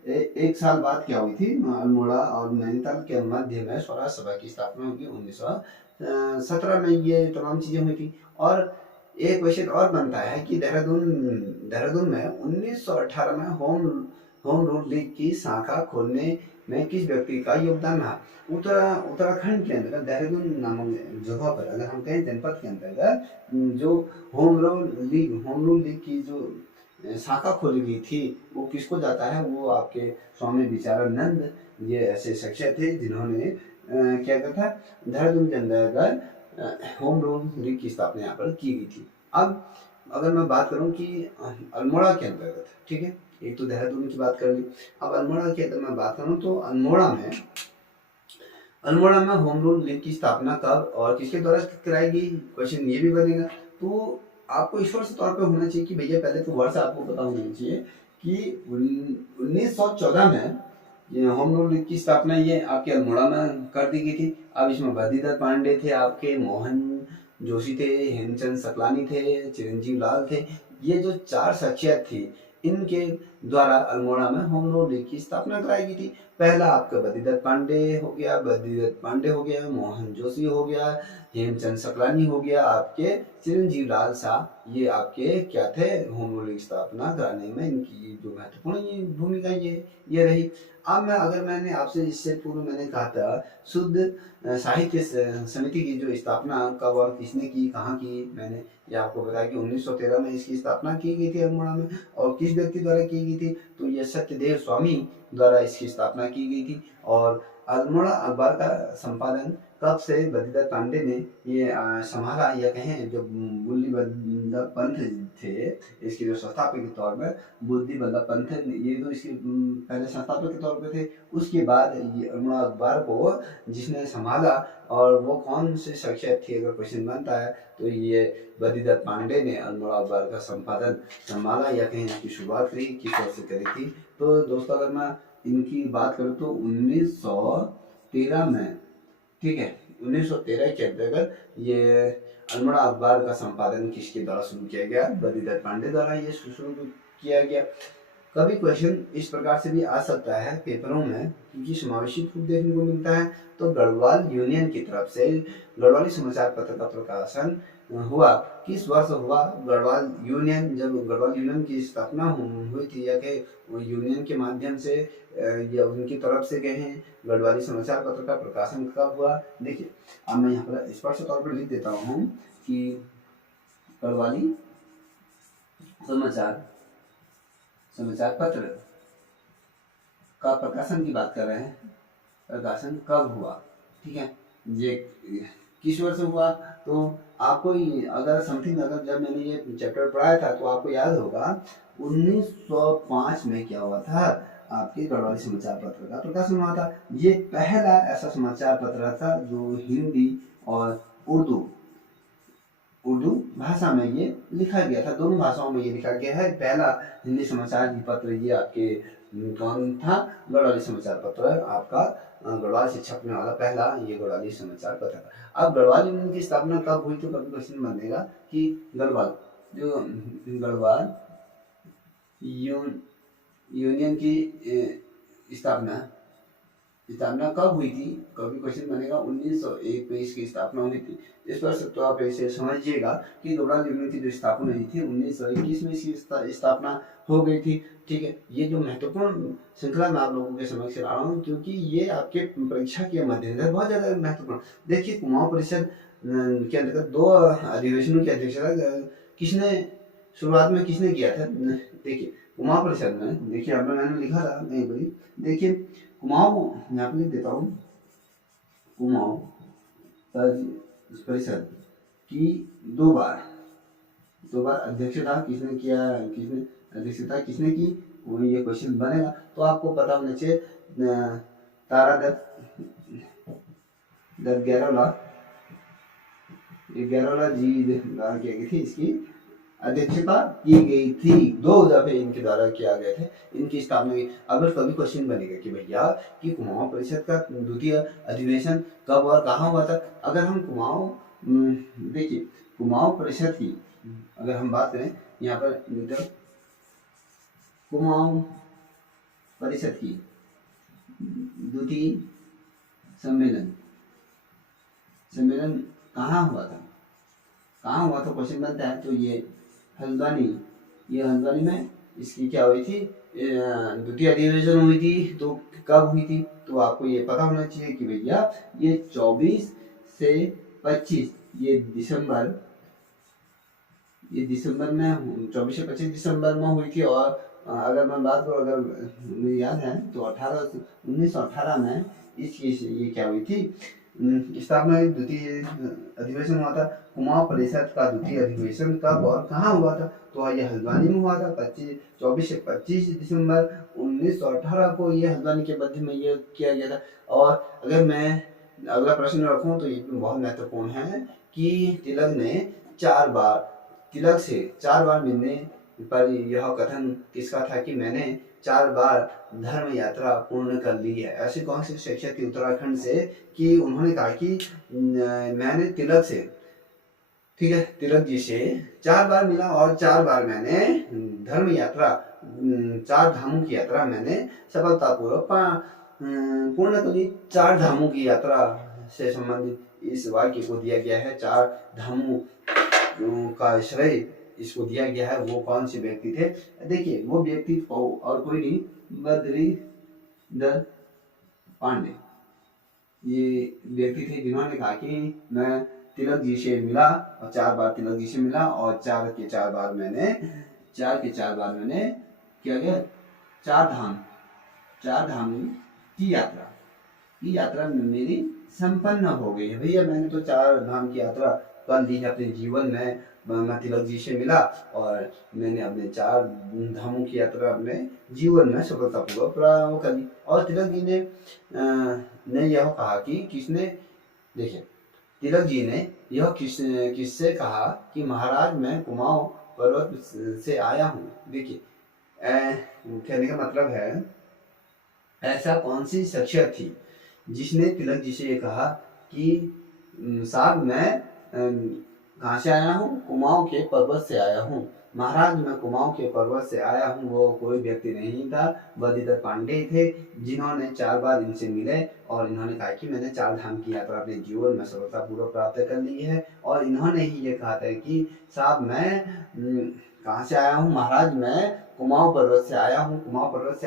एक साल बाद क्या हुई थी, अल्मोड़ा और नैनीताल के मध्य में स्वराज सभा की स्थापना हुई 1917 में, ये तमाम चीजें हुई थी। और एक क्वेश्चन और बनता है कि देहरादून में 1918 में होम रूल लीग की शाखा खोलने में किस व्यक्ति का योगदान रहा। उत्तराखंड के अंतर्गत देहरादून नामक जगह पर, अगर हम कहें जनपद के अंतर्गत, जो होम रूल लीग की जो शाखा खोली गई थी, वो किसको जाता है, वो आपके स्वामी विचारानंद, ये ऐसे शख्सियत थे जिन्होंने क्या कहा था, देहरादून के अंतर्गत होम रूल लीग की स्थापना यहाँ पर की गई थी। अब अगर मैं बात करूं कि अल्मोड़ा के अंतर्गत, ठीक है, एक तो देहरादून की बात कर ली, अब अल्मोड़ा की अगर मैं बात करूं तो अल्मोड़ा में होम रूल लीग की स्थापना कब और किसके द्वारा कराई गई, क्वेश्चन ये भी बनेगा। तो आपको ईश्वर से तौर पे होना चाहिए कि भैया पहले तो वर्ष आपको पता होना चाहिए कि 1914 में ये होम रूल लीग की स्थापना ये आपके अल्मोड़ा में कर दी गई थी। अब इसमें बद्रीदत्त पांडे थे, आपके मोहन जोशी थे, हेमचंद सकलानी थे, चिरंजीव लाल थे, ये जो चार शख्सियत थी, इनके द्वारा अल्मोड़ा में होम रूल लीग की स्थापना कराई गई थी। पहला आपका बद्रीदत्त पांडे हो गया, मोहन जोशी हो गया, हेमचंद सकलानी हो गया, आपके चिरंजीव लाल शाह, ये आपके क्या थे, होम रूल लीग स्थापना कराने में इनकी जो महत्वपूर्ण भूमिका ये रही। अब मैंने आपसे इससे पूर्व मैंने कहा था शुद्ध साहित्य समिति की जो स्थापना कब और किसने की, कहाँ की, मैंने ये आपको बताया कि 1913 में इसकी स्थापना की गई थी अल्मोड़ा में। और किस व्यक्ति द्वारा की गई थी, तो ये सत्यदेव स्वामी द्वारा इसकी स्थापना की गई थी। और अल्मोड़ा अखबार का संपादन कब से बद्रीदत्त पांडे ने ये संभाला, या कहें जो बुद्धि वल्लभ पंत थे, इसके जो संस्थापक के तौर पर बुद्धि वल्लभ पंत, ये तो इसके पहले संस्थापक के तौर पर थे। उसके बाद ये अल्मोड़ा अखबार को जिसने संभाला, और वो कौन से शख्सियत थी, अगर क्वेश्चन बनता है तो ये बद्रीदत्त पांडे ने अल्मोड़ा अखबार का संपादन संभाला, या कहीं इसकी शुरुआत करी, किस तरह से करी थी। तो दोस्तों अगर मैं इनकी बात करूँ तो 1913 में, ठीक है, 1913 के अंतर्गत ये अल्मोड़ा अखबार का संपादन किसके द्वारा शुरू किया गया, बद्रीदत्त पांडे द्वारा ये शुरू किया गया। कभी क्वेश्चन इस प्रकार से भी आ सकता है पेपरों में, क्योंकि समावेशी रूप देखने को मिलता है। तो गढ़वाल यूनियन की तरफ से गढ़वाली समाचार पत्र का प्रकाशन हुआ, किस वर्ष हुआ गढ़वाल यूनियन, जब गढ़वाल यूनियन की स्थापना हुई थी, या कि यूनियन के माध्यम से या उनकी तरफ से कहें गढ़वाली समाचार पत्र का प्रकाशन कब हुआ। देखिए अब मैं यहाँ पर स्पष्ट तौर पर लिख देता हूँ कि गढ़वाली समाचार पत्र का प्रकाशन की बात कर रहे हैं, प्रकाशन कब हुआ, ठीक है, ये किस वर्ष हुआ। तो आपको अगर समथिंग, अगर जब मैंने ये चैप्टर पढ़ाया था तो आपको याद होगा 1905 में क्या हुआ था, आपके गढ़वाली समाचार पत्र का प्रकाशन हुआ था। ये पहला ऐसा समाचार पत्र था जो हिंदी और उर्दू उर्दू भाषा में ये लिखा गया था, दोनों भाषाओं में ये लिखा गया है। पहला हिंदी समाचार पत्र ये आपके कौन था? गढ़वाली समाचार पत्र आपका गढ़वाल से छपने वाला पहला ये गढ़वाली समाचार पत्र था। अब गढ़वाल यूनियन की स्थापना कब हुई? तो कभी क्वेश्चन बनेगा कि गढ़वाल जो गढ़वाल यूनियन की स्थापना कब हुई थी? कभी क्वेश्चन बनेगा 1901 में इसकी स्थापना हुई थी। इस पर तो आप ऐसे समझिएगा कि गढ़वाल यूनियन की जो स्थापना हुई थी 1921 में इसकी स्थापना हो गई थी। ठीक है, ये जो महत्वपूर्ण श्रृंखला मैं आप लोगों के समक्ष ला रहा हूँ क्योंकि ये आपके परीक्षा के मद्देनजर बहुत ज्यादा महत्वपूर्ण। देखिए, कुमाऊं परिषद के अंतर्गत 2 अधिवेशनों की अध्यक्षता किसने शुरुआत में किसने किया था? देखिए, कुमाऊं परिषद में देखिए अब मैंने लिखा था कहीं पर, देखिए कुमाऊं यहाँ पे लिख देता हूँ, कुमाऊं परिषद की 2 बार अध्यक्षता किसने किया? अध्यक्षता किसने की? वो ये क्वेश्चन बनेगा। तो आपको पता होना चाहिए तारा दत्त गैरोला जी द्वारा की गई थी, इसकी अध्यक्षता की गई थी। 2 दफे इनके द्वारा किया गए थे, इनकी स्थापना की। अगर कभी क्वेश्चन बनेगा कि भैया कि कुमाऊं परिषद का द्वितीय अधिवेशन कब और कहाँ हुआ था? अगर हम देखिए कुमाऊं परिषद की अगर हम बात करें यहाँ पर कुमाऊं परिषद की द्वितीय सम्मेलन कहाँ हुआ था? क्वेश्चन बनता है। तो ये हल्द्वानी में इसकी क्या हुई थी? द्वितीय अधिवेशन हुई थी। तो कब हुई थी? तो आपको ये पता होना चाहिए कि भैया ये 24 से 25 ये दिसंबर में 24 से 25 दिसंबर में हुई थी। और अगर मैं बात करूँ, अगर मुझे याद है तो 1918 में इसकी ये क्या हुई थी? स्थापना द्वितीय अधिवेशन हुआ था। कुमाऊं परिषद का द्वितीय अधिवेशन कब और कहाँ हुआ था? तो ये हल्द्वानी में हुआ था 24 से 25 दिसंबर 1918 को ये हल्द्वानी के मध्य में ये किया गया था। और अगर मैं अगला प्रश्न रखूं तो ये बहुत महत्वपूर्ण है कि तिलक से 4 बार मिलने पर यह कथन किसका था कि मैंने 4 बार धर्म यात्रा पूर्ण कर ली है? ऐसी कौन सी शिक्षक थी उत्तराखंड से कि उन्होंने कहा कि मैंने तिलक से, ठीक है, तिलक जी से 4 बार मिला और 4 बार मैंने धर्म यात्रा 4 धामों की यात्रा मैंने सफलतापूर्वक पूर्ण कर ली। 4 धामों की यात्रा से संबंधित इस वाक्य को दिया गया है। 4 धामों का श्रेय इसको दिया गया है। वो कौन से व्यक्ति थे? देखिए, वो व्यक्ति और कोई नहीं, बद्रीधर पांडे ये व्यक्ति थे जिन्होंने कहा कि मैं तिलक जी से मिला और 4 बार तिलक जी से मिला और 4 के 4 बार मैंने क्या किया? 4 धाम की यात्रा मेरी संपन्न हो गई है। भैया मैंने तो 4 धाम की यात्रा कर ली है अपने जीवन में। मैं तिलक जी से मिला और मैंने अपने 4 धामों की यात्रा अपने जीवन में सफलतापूर्वक कर ली। और तिलक जी ने यह कहा कि किसने? देखिए, तिलक जी ने यह किससे कहा कि महाराज मैं कुमाऊं पर्वत से आया हूँ। देखिए, कहने का मतलब है ऐसा कौन सी शख्सियत थी जिसने तिलक जी से ये कहा कि साहब मैं कहाँ से आया हूँ? कुमाऊं के पर्वत से आया हूँ। महाराज मैं कुमाऊं के पर्वत से आया हूँ। वो कोई व्यक्ति नहीं था, बद्रीधर पांडे थे जिन्होंने 4 बार इनसे मिले और इन्होंने कहा कि मैंने 4 धाम की यात्रा अपने जीवन में सफलतापूर्वक प्राप्त कर ली है। और इन्होंने ही ये कहा था कि साहब मैं कहाँ से आया हूँ? महाराज मैं कुमाऊं पर्वत से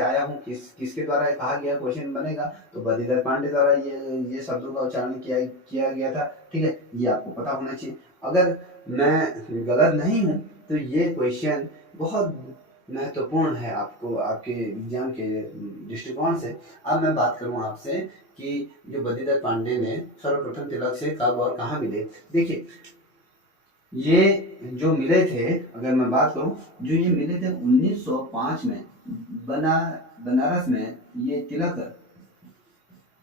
आया हूँ। किसके द्वारा कहा गया? क्वेश्चन बनेगा। तो बद्रीधर पांडे द्वारा ये शब्दों का उच्चारण किया गया था। ठीक है, ये आपको पता होना चाहिए। अगर मैं गलत नहीं हूँ तो ये क्वेश्चन बहुत महत्वपूर्ण है आपको आपके एग्जाम के दृष्टिकोण से। अब मैं बात करूँ आपसे कि जो बद्रीधर पांडे ने सर्वप्रथम तिलक से कब और कहाँ मिले। देखिए, ये जो मिले थे, अगर मैं बात करूं, जो ये मिले थे 1905 में बनारस में। ये तिलक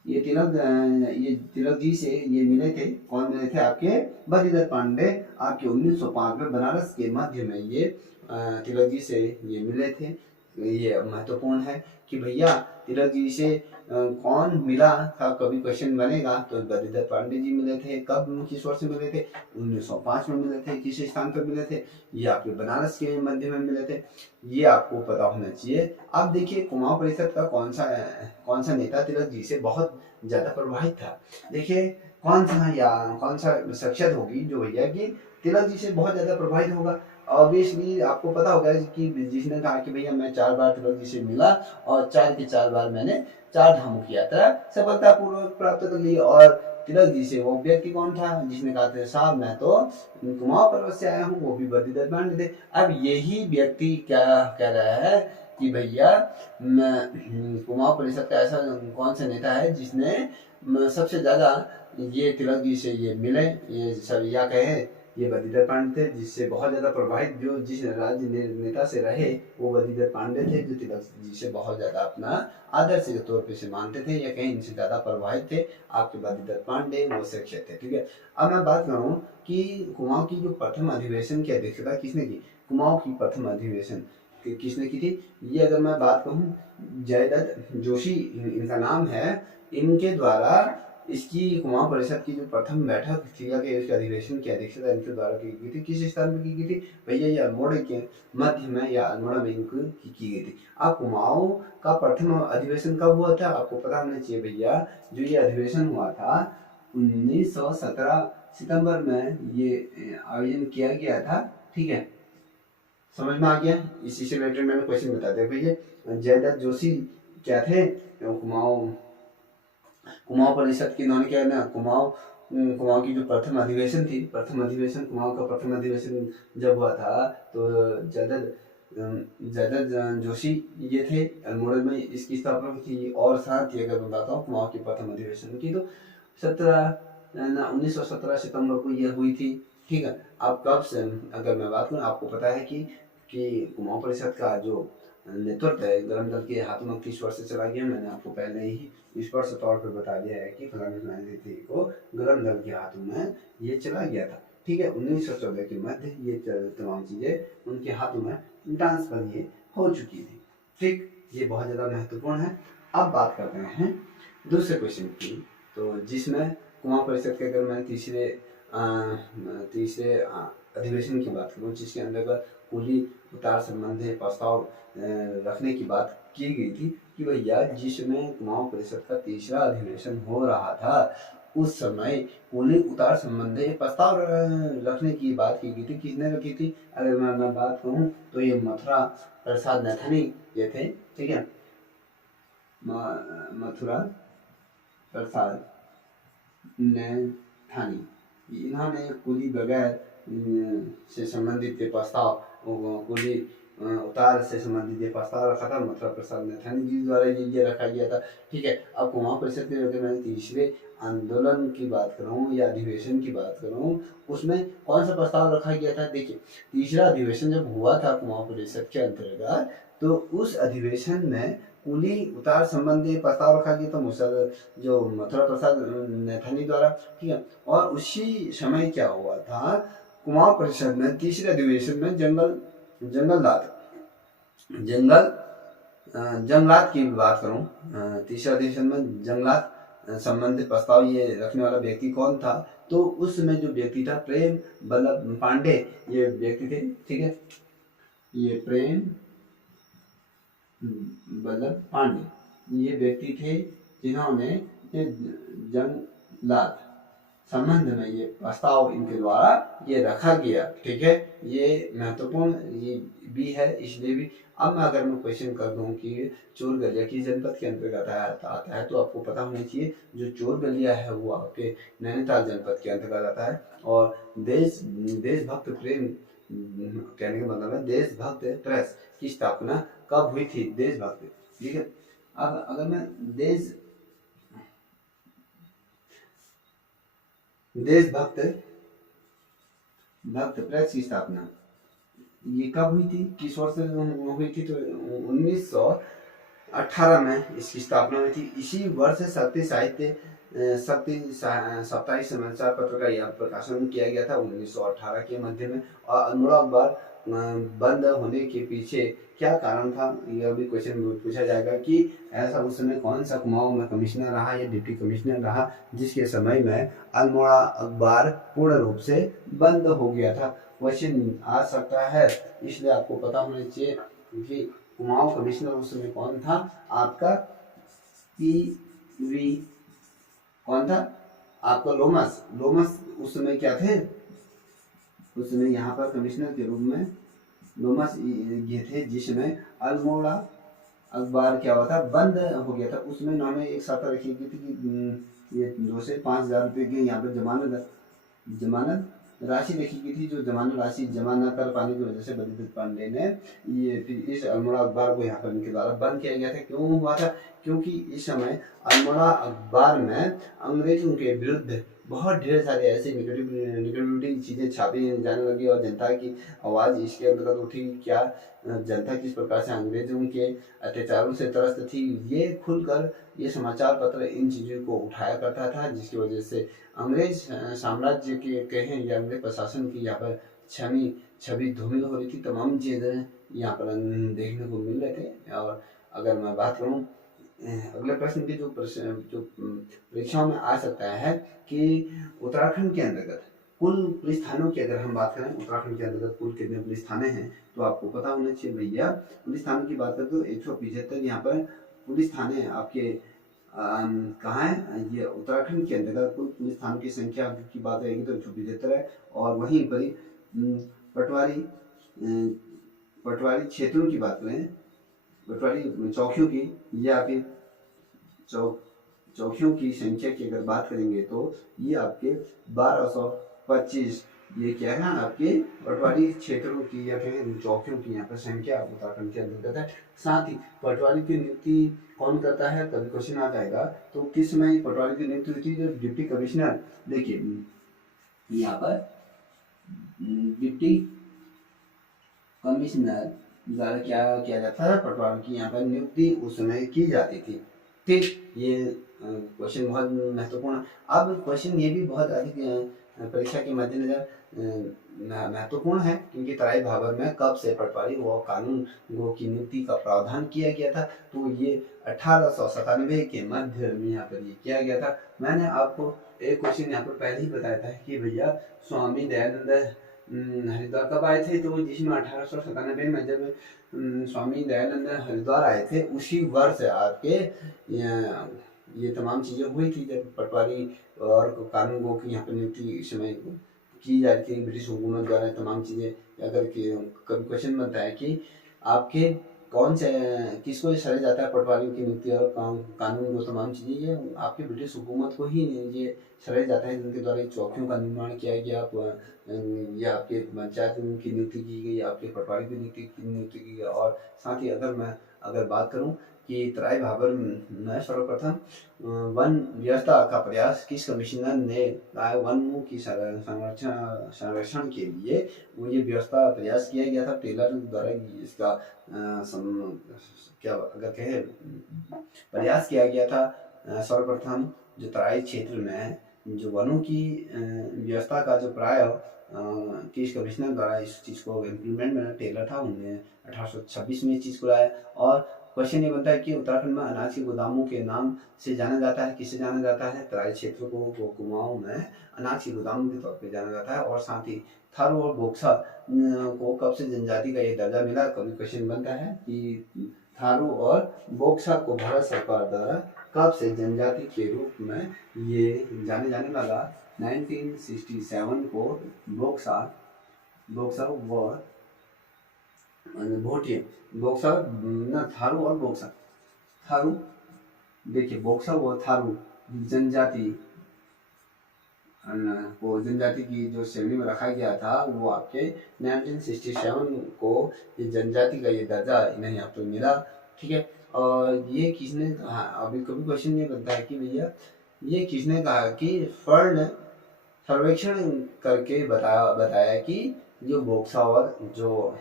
ये तिलक जी से ये मिले थे। कौन मिले थे? आपके बद्रीधर पांडे। आपके 1905 में बनारस के मध्य में ये तिलक जी से ये मिले थे। ये महत्वपूर्ण है कि भैया तिलक जी से कौन मिला था, कभी क्वेश्चन बनेगा तो बद्रीधर पांडे जी मिले थे। कब, किस वर्ष में मिले थे? 1905 में मिले थे। किस स्थान पर मिले थे? ये आपके बनारस के मध्य में मिले थे। ये आपको पता होना चाहिए। अब देखिए कुमाऊं परिषद का कौन सा नेता तिलक जी से बहुत ज्यादा प्रभावित था। देखिए कौन सा शख्सियत होगी जो भैया की तिलक जी से बहुत ज्यादा प्रभावित होगा। ऑब्वियसली आपको पता होगा कि जिसने कहा कि भैया मैं 4 बार तिलक जी से मिला और 4 के 4 बार मैंने 4 धामों की यात्रा सफलतापूर्वक प्राप्त कर ली। और तिलक जी से वो व्यक्ति कौन था जिसने कहा था साहब मैं तो कुमाऊं पर्वत से आया हूँ, वो भी बद्रीधर पांडे थे। अब यही व्यक्ति क्या कह रहा है कि भैया कुमाऊं परिषद का ऐसा कौन सा नेता है जिसने सबसे ज्यादा ये तिलक जी से ये मिले, ये सब या कहे ये बद्रीधर पांडे थे, जिससे बहुत ज्यादा प्रभावित, जो जिस राज्य नेता से रहे वो बद्रीधर पांडे थे, जो तिलक जी से बहुत ज्यादा अपना आदर्श के तौर पे से मानते थे या कहीं इनसे ज्यादा प्रभावित थे। आपके बद्रीधर पांडे वो शख्सियत थे। ठीक है, अब मैं बात करूँ कि कुमाऊं की जो प्रथम अधिवेशन की अध्यक्षता किसने की? कुमाऊं की प्रथम अधिवेशन किसने की थी? ये अगर मैं बात कहूँ जयदत्त जोशी इनका नाम है। इनके द्वारा इसकी कुमाऊं परिषद की जो प्रथम बैठक थी या इसके अधिवेशन की अध्यक्षता इनके द्वारा की गई थी। किस स्थान पर की गई थी भैया? ये अल्मोड़ा के मध्य में या अल्मोड़ा में इनको की गई थी। अब कुमाऊं का प्रथम अधिवेशन कब हुआ था आपको पता होना चाहिए भैया। जो ये अधिवेशन हुआ था 1917 सितंबर में ये आयोजन किया गया था। ठीक है, समझ में आ गया? इसी से रिलेटेड मैंने क्वेश्चन बता दिया भैया। जयदत्त जोशी क्या थे? कुमाऊं परिषद की इन्होंने क्या है ना, कुमाऊं की जो प्रथम अधिवेशन थी, कुमाऊं का प्रथम अधिवेशन जब हुआ था तो जयदत्त जोशी ये थे। अल्मोड़ा में इसकी स्थापना थी। और साथ ही अगर मैं बताता हूँ कुमाऊं की प्रथम अधिवेशन की तो 1917 सितंबर को ये हुई थी। ठीक है, अब कब से अगर मैं बात करूँ, आपको पता है कि कुमाऊं परिषद का जो नेतृत्व है गरम दल के हाथों में 30 वर्ष से चला गया। मैंने आपको पहले ही स्पष्ट तौर पर बता दिया है कि फलानी को गरम दल के हाथों में ये चला गया था। ठीक है, 1914 के मध्य ये तमाम चीजें उनके हाथों में ट्रांसफर ये हो चुकी थी। ठीक, ये बहुत ज्यादा महत्वपूर्ण है। अब बात करते हैं दूसरे क्वेश्चन की, तो जिसमें कुमाऊं परिषद के अगर मैं तीसरे अधिवेशन की बात करूँ जिसके अंतर्गत कुली उतार संबंधी प्रस्ताव रखने की बात की गई थी कि भैया जिसमें कुमाऊं परिषद का तीसरा अधिवेशन हो रहा था उस समय कुली उतार संबंधी प्रस्ताव रखने की बात की गई थी। किसने रखी थी? अगर मैं बात कहूँ तो ये मथुरा प्रसाद नैथानी ये थे। ठीक है, मथुरा प्रसाद नैथानी इन्होंने कुली बगैर से संबंधित प्रस्ताव, कुली उतार से संबंधित ये प्रस्ताव रखा था। मथुरा प्रसाद नैथानी जी द्वारा ये रखा गया था। ठीक है, अब कुमाऊं परिषद के अगर मैं तीसरे आंदोलन की बात करूं या अधिवेशन की बात करूं उसमें कौन सा प्रस्ताव रखा गया था? देखिए, तीसरा अधिवेशन जब हुआ था कुमाऊं परिषद के अंतर्गत तो उस अधिवेशन में कुली उतार संबंधी प्रस्ताव रखा गया था जो मथुरा प्रसाद नैथानी द्वारा। ठीक है, और उसी समय क्या हुआ था कुमाऊं परिषद में तीसरे अधिवेशन में जंगलात की बात करूं, तीसरे अधिवेशन में जंगलात संबंधित प्रस्ताव ये रखने वाला व्यक्ति कौन था? तो उस समय जो व्यक्ति था प्रेम वल्लभ पांडे ये व्यक्ति थे। ठीक है, ये प्रेम वल्लभ पांडे ये व्यक्ति थे जिन्होंने ये जंगलात संबंध में ये प्रस्ताव इनके द्वारा ये रखा गया। ठीक है, ये महत्वपूर्ण ये भी है इसलिए भी। अब मैं अगर मैं क्वेश्चन कर दूं कि चोर गलिया किस जनपद के अंतर्गत आता है तो आपको पता होना चाहिए जो चोर गलिया है वो आपके नैनीताल जनपद के अंतर्गत आता है। और देशभक्त प्रेम कहने का मतलब है देशभक्त प्रेस की स्थापना कब हुई थी? देशभक्त। ठीक है, अब अगर मैं देशभक्त प्रेस की स्थापना ये कब हुई थी, किस वर्ष में हुई थी? तो 18 में इसकी स्थापना हुई थी। इसी वर्ष शक्ति साप्ताहिक समाचार पत्र का यह प्रकाशन किया गया था 1918 के मध्य में। और अल्मोड़ा अखबार बंद होने के पीछे क्या कारण था, यह भी क्वेश्चन पूछा जाएगा कि ऐसा उस समय कौन सा कुमाऊं में कमिश्नर रहा या डिप्टी कमिश्नर रहा जिसके समय में अल्मोड़ा अखबार पूर्ण रूप से बंद हो गया था। क्वेश्चन आ सकता है, इसलिए आपको पता होना चाहिए कि कुमाऊं कमिश्नर उस समय कौन था। आपका पी.वी. कौन था, आपका लोमस उस समय क्या थे, उस समय यहाँ पर कमिश्नर के रूप में लोमस ये थे, जिसमें अल्मोड़ा अखबार क्या हुआ था, बंद हो गया था। उसमें उन्होंने एक शर्त रखी गई थी कि ये 2 से 5,000 रुपये की यहाँ पर जमानत राशि लिखी गई थी, जो जमानत राशि जमा न कर पाने की वजह से बद्रीदत्त पांडे ने ये फिर इस अल्मोड़ा अखबार को यहाँ पर इनके द्वारा बंद किया गया था। क्यों हुआ था, क्योंकि इस समय अल्मोड़ा अखबार में अंग्रेजों के विरुद्ध बहुत ढेर सारे ऐसे निगेटिविटी चीज़ें छापी जाने लगी और जनता की आवाज़ इसके अंतर्गत उठी। क्या जनता किस प्रकार से अंग्रेजों के अत्याचारों से त्रस्त थी, ये खुलकर ये समाचार पत्र इन चीज़ों को उठाया करता था, जिसकी वजह से अंग्रेज साम्राज्य के कहें या अंग्रेज प्रशासन की यहाँ पर छवि धूमिल हो रही थी। तमाम चीज़ें यहाँ पर देखने को मिल रहे थे। और अगर मैं बात करूँ अगले प्रश्न की, जो परीक्षाओं में आ सकता है कि उत्तराखंड के अंतर्गत कुल पुलिस थानों की अगर हम बात करें, उत्तराखंड के अंतर्गत कुल कितने पुलिस थाने हैं, तो आपको पता होना चाहिए भैया। पुलिस थानों की बात करें तो 175 यहाँ पर पुलिस थाने आपके कहाँ है, ये उत्तराखंड के अंतर्गत कुल पुलिस थानों की संख्या की बात रहेगी तो 175 है। और वहीं पर पटवारी क्षेत्रों की बात करें, पटवारी चौकियों की या फिर चौकियों की संख्या की अगर बात करेंगे तो ये आपके 1225, ये क्या है आपके पटवारी क्षेत्रों की या फिर चौकियों की यहाँ पर संख्या उत्तराखंड के अंतर्गत है। साथ ही पटवारी की नियुक्ति कौन करता है, कभी क्वेश्चन आ जाएगा तो किस समय पटवारी की नियुक्ति हुई थी, जो डिप्टी कमिश्नर, देखिए यहाँ पर डिप्टी कमिश्नर द्वारा क्या किया जाता है, पटवारी की यहाँ पर नियुक्ति उस समय की जाती थी। ठीक, ये क्वेश्चन बहुत महत्वपूर्ण। अब क्वेश्चन ये भी बहुत अधिक परीक्षा के मद्देनजर महत्वपूर्ण है, क्योंकि तराई भाबर में कब से पटवारी व कानूनगो की नियुक्ति का प्रावधान किया गया था, तो ये 1897 के मध्य में यहाँ पर ये किया गया था। मैंने आपको एक क्वेश्चन यहाँ पर पहले ही बताया था कि भैया स्वामी दयानंद हरिद्वार कब आए थे, तो जिसमें 1897 में जब स्वामी दयानंद हरिद्वार आए थे, उसी वर्ष आपके ये तमाम चीज़ें हुई थी, जब पटवारी और कानूनगो की यहाँ पर नियुक्ति इस समय की जा रही थी ब्रिटिश हुकूमत द्वारा। तमाम चीज़ें अगर कभी क्वेश्चन बनता है कि आपके कौन से किसको सराहा जाता है, पटवारियों की नियुक्ति और कानून वो तमाम चीज़ें, ये आपकी ब्रिटिश हुकूमत को ही ये सराहा जाता है, जिनके द्वारा चौकियों का निर्माण किया गया, या आपके पंचायत की नियुक्ति की गई, आपके पटवारी की नियुक्ति की गई। और साथ ही अगर बात करूँ कि तराई भाबर में सर्वप्रथम वन व्यवस्था का प्रयास किस कमिश्नर ने वनों की संरक्षण के लिए वो ये व्यवस्था प्रयास किया गया था, टेलर द्वारा इसका क्या अगर कहे प्रयास किया गया था। सर्वप्रथम जो तराई क्षेत्र में जो वनों की व्यवस्था का जो प्राय किस कमिश्नर द्वारा इस चीज़ को इम्प्लीमेंट में टेलर था, उन्होंने 1826 में इस चीज़ को लाया। और क्वेश्चन ये बनता है कि उत्तराखंड में अनाज के गोदामों के नाम से जाना जाता है, किससे जाना जाता है, तराई क्षेत्र को कुमाऊं में अनाज के गोदामों के तौर पे जाना जाता है। और साथ ही थारू और बोक्सा को कब से जनजाति का ये दर्जा मिला, कभी क्वेश्चन बनता है कि थारू और बोक्सा को भारत सरकार द्वारा कब से जनजाति के रूप में ये जाने लगा। 1967 को बोक्सा व भोटिया, बोक्सा न थारू और बोक्सा, थारू देखिए बोक्सा व थारू जनजाति को जनजाति की जो श्रेणी में रखा गया था, वो आपके 1967 को ये जनजाति का ये दर्जा इन्हें आपको मिला। ठीक है, और ये किसने, अभी कभी क्वेश्चन ये बनता है कि भैया ये किसने कहा कि फर्ड ने सर्वेक्षण करके बताया कि जो बोक्सा और जो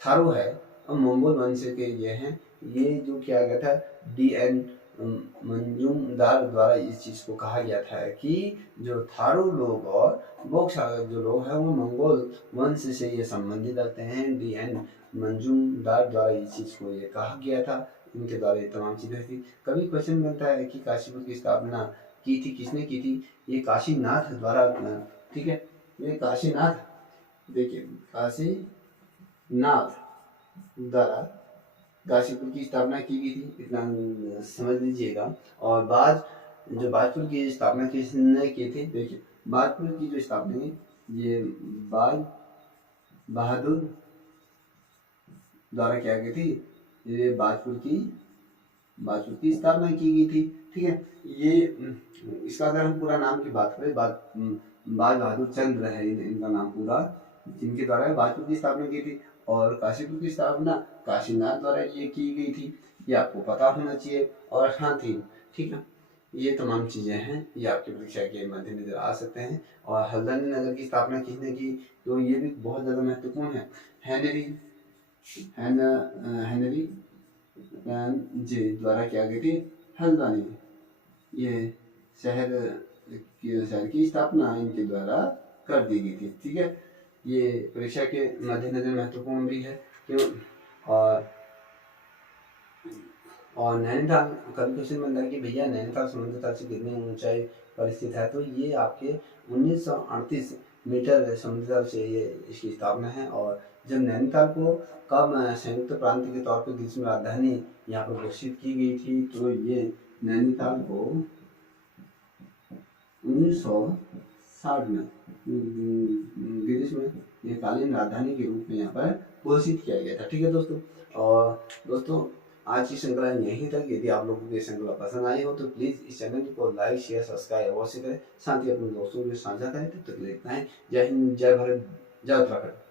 थारू है मंगोल वंश के ये हैं, ये जो किया गया था D.N. मंजूमदार द्वारा इस चीज़ को कहा गया था कि जो थारू लोग और बोक्सा जो लोग हैं वो मंगोल वंश से ये संबंधित रखते हैं। D.N. मंजूमदार द्वारा इस चीज़ को ये कहा गया था, इनके द्वारा ये तमाम चीज़ें थी। कभी क्वेश्चन बनता है कि काशीपुर की स्थापना की थी, किसने की थी? ये काशीनाथ द्वारा, ठीक है, ये काशीनाथ, देखिए काशीनाथ द्वारा काशीपुर की स्थापना की गई थी, इतना समझ लीजिएगा। और बाद जो बाजपुर की स्थापना किसने की थी? देखिए बाजपुर की जो स्थापना की, ये बाज बहादुर द्वारा क्या की थी? ये बाजपुर की स्थापना की गई थी, ठीक है। ये इसका अगर हम पूरा नाम की बात करें, बाज बहादुर चंद्र है इनका नाम पूरा, जिनके द्वारा बाजपुर की स्थापना की थी। और काशीपुर की स्थापना काशीनाथ द्वारा ये की गई थी, ये आपको पता होना चाहिए। और हाँ थी, ठीक है, ये तमाम चीज़ें हैं, ये आपकी परीक्षा के मद्देनजर आ सकते हैं। और हल्द्वानी नगर की स्थापना किसने की? तो ये भी बहुत ज़्यादा महत्वपूर्ण है। हेनरी जी द्वारा क्या गई थी? हल्द्वानी, ये शहर की स्थापना इनके द्वारा कर दी गई थी, ठीक है। ये परीक्षा के मद्देनजर महत्वपूर्ण भी है क्यों। और नैनीताल, कभी क्वेश्चन बनता है कि भैया नैनीताल समुद्र तल से कितनी ऊंचाई पर स्थित है? तो ये आपके 1938 मीटर समुद्र तल से ये इसकी स्थापना है। और जब नैनीताल को कब संयुक्त प्रांत के तौर पर ग्रीष्म राजधानी यहाँ पर घोषित की गई थी? तो ये नैनीताल को 1960 में ग्रीष्म ये कालीन राजधानी के रूप में यहाँ पर घोषित किया गया था, ठीक है दोस्तों। और दोस्तों आज की श्रृंखला यहीं तक। यदि आप लोगों को ये श्रृंखला पसंद आई हो तो प्लीज़ इस चैनल को लाइक शेयर सब्सक्राइब अवश्य करें, साथ ही अपने दोस्तों के साझा करें। तब तक के लिए इतना ही। जय हिंद, जय भारत, जय उत्तराखंड।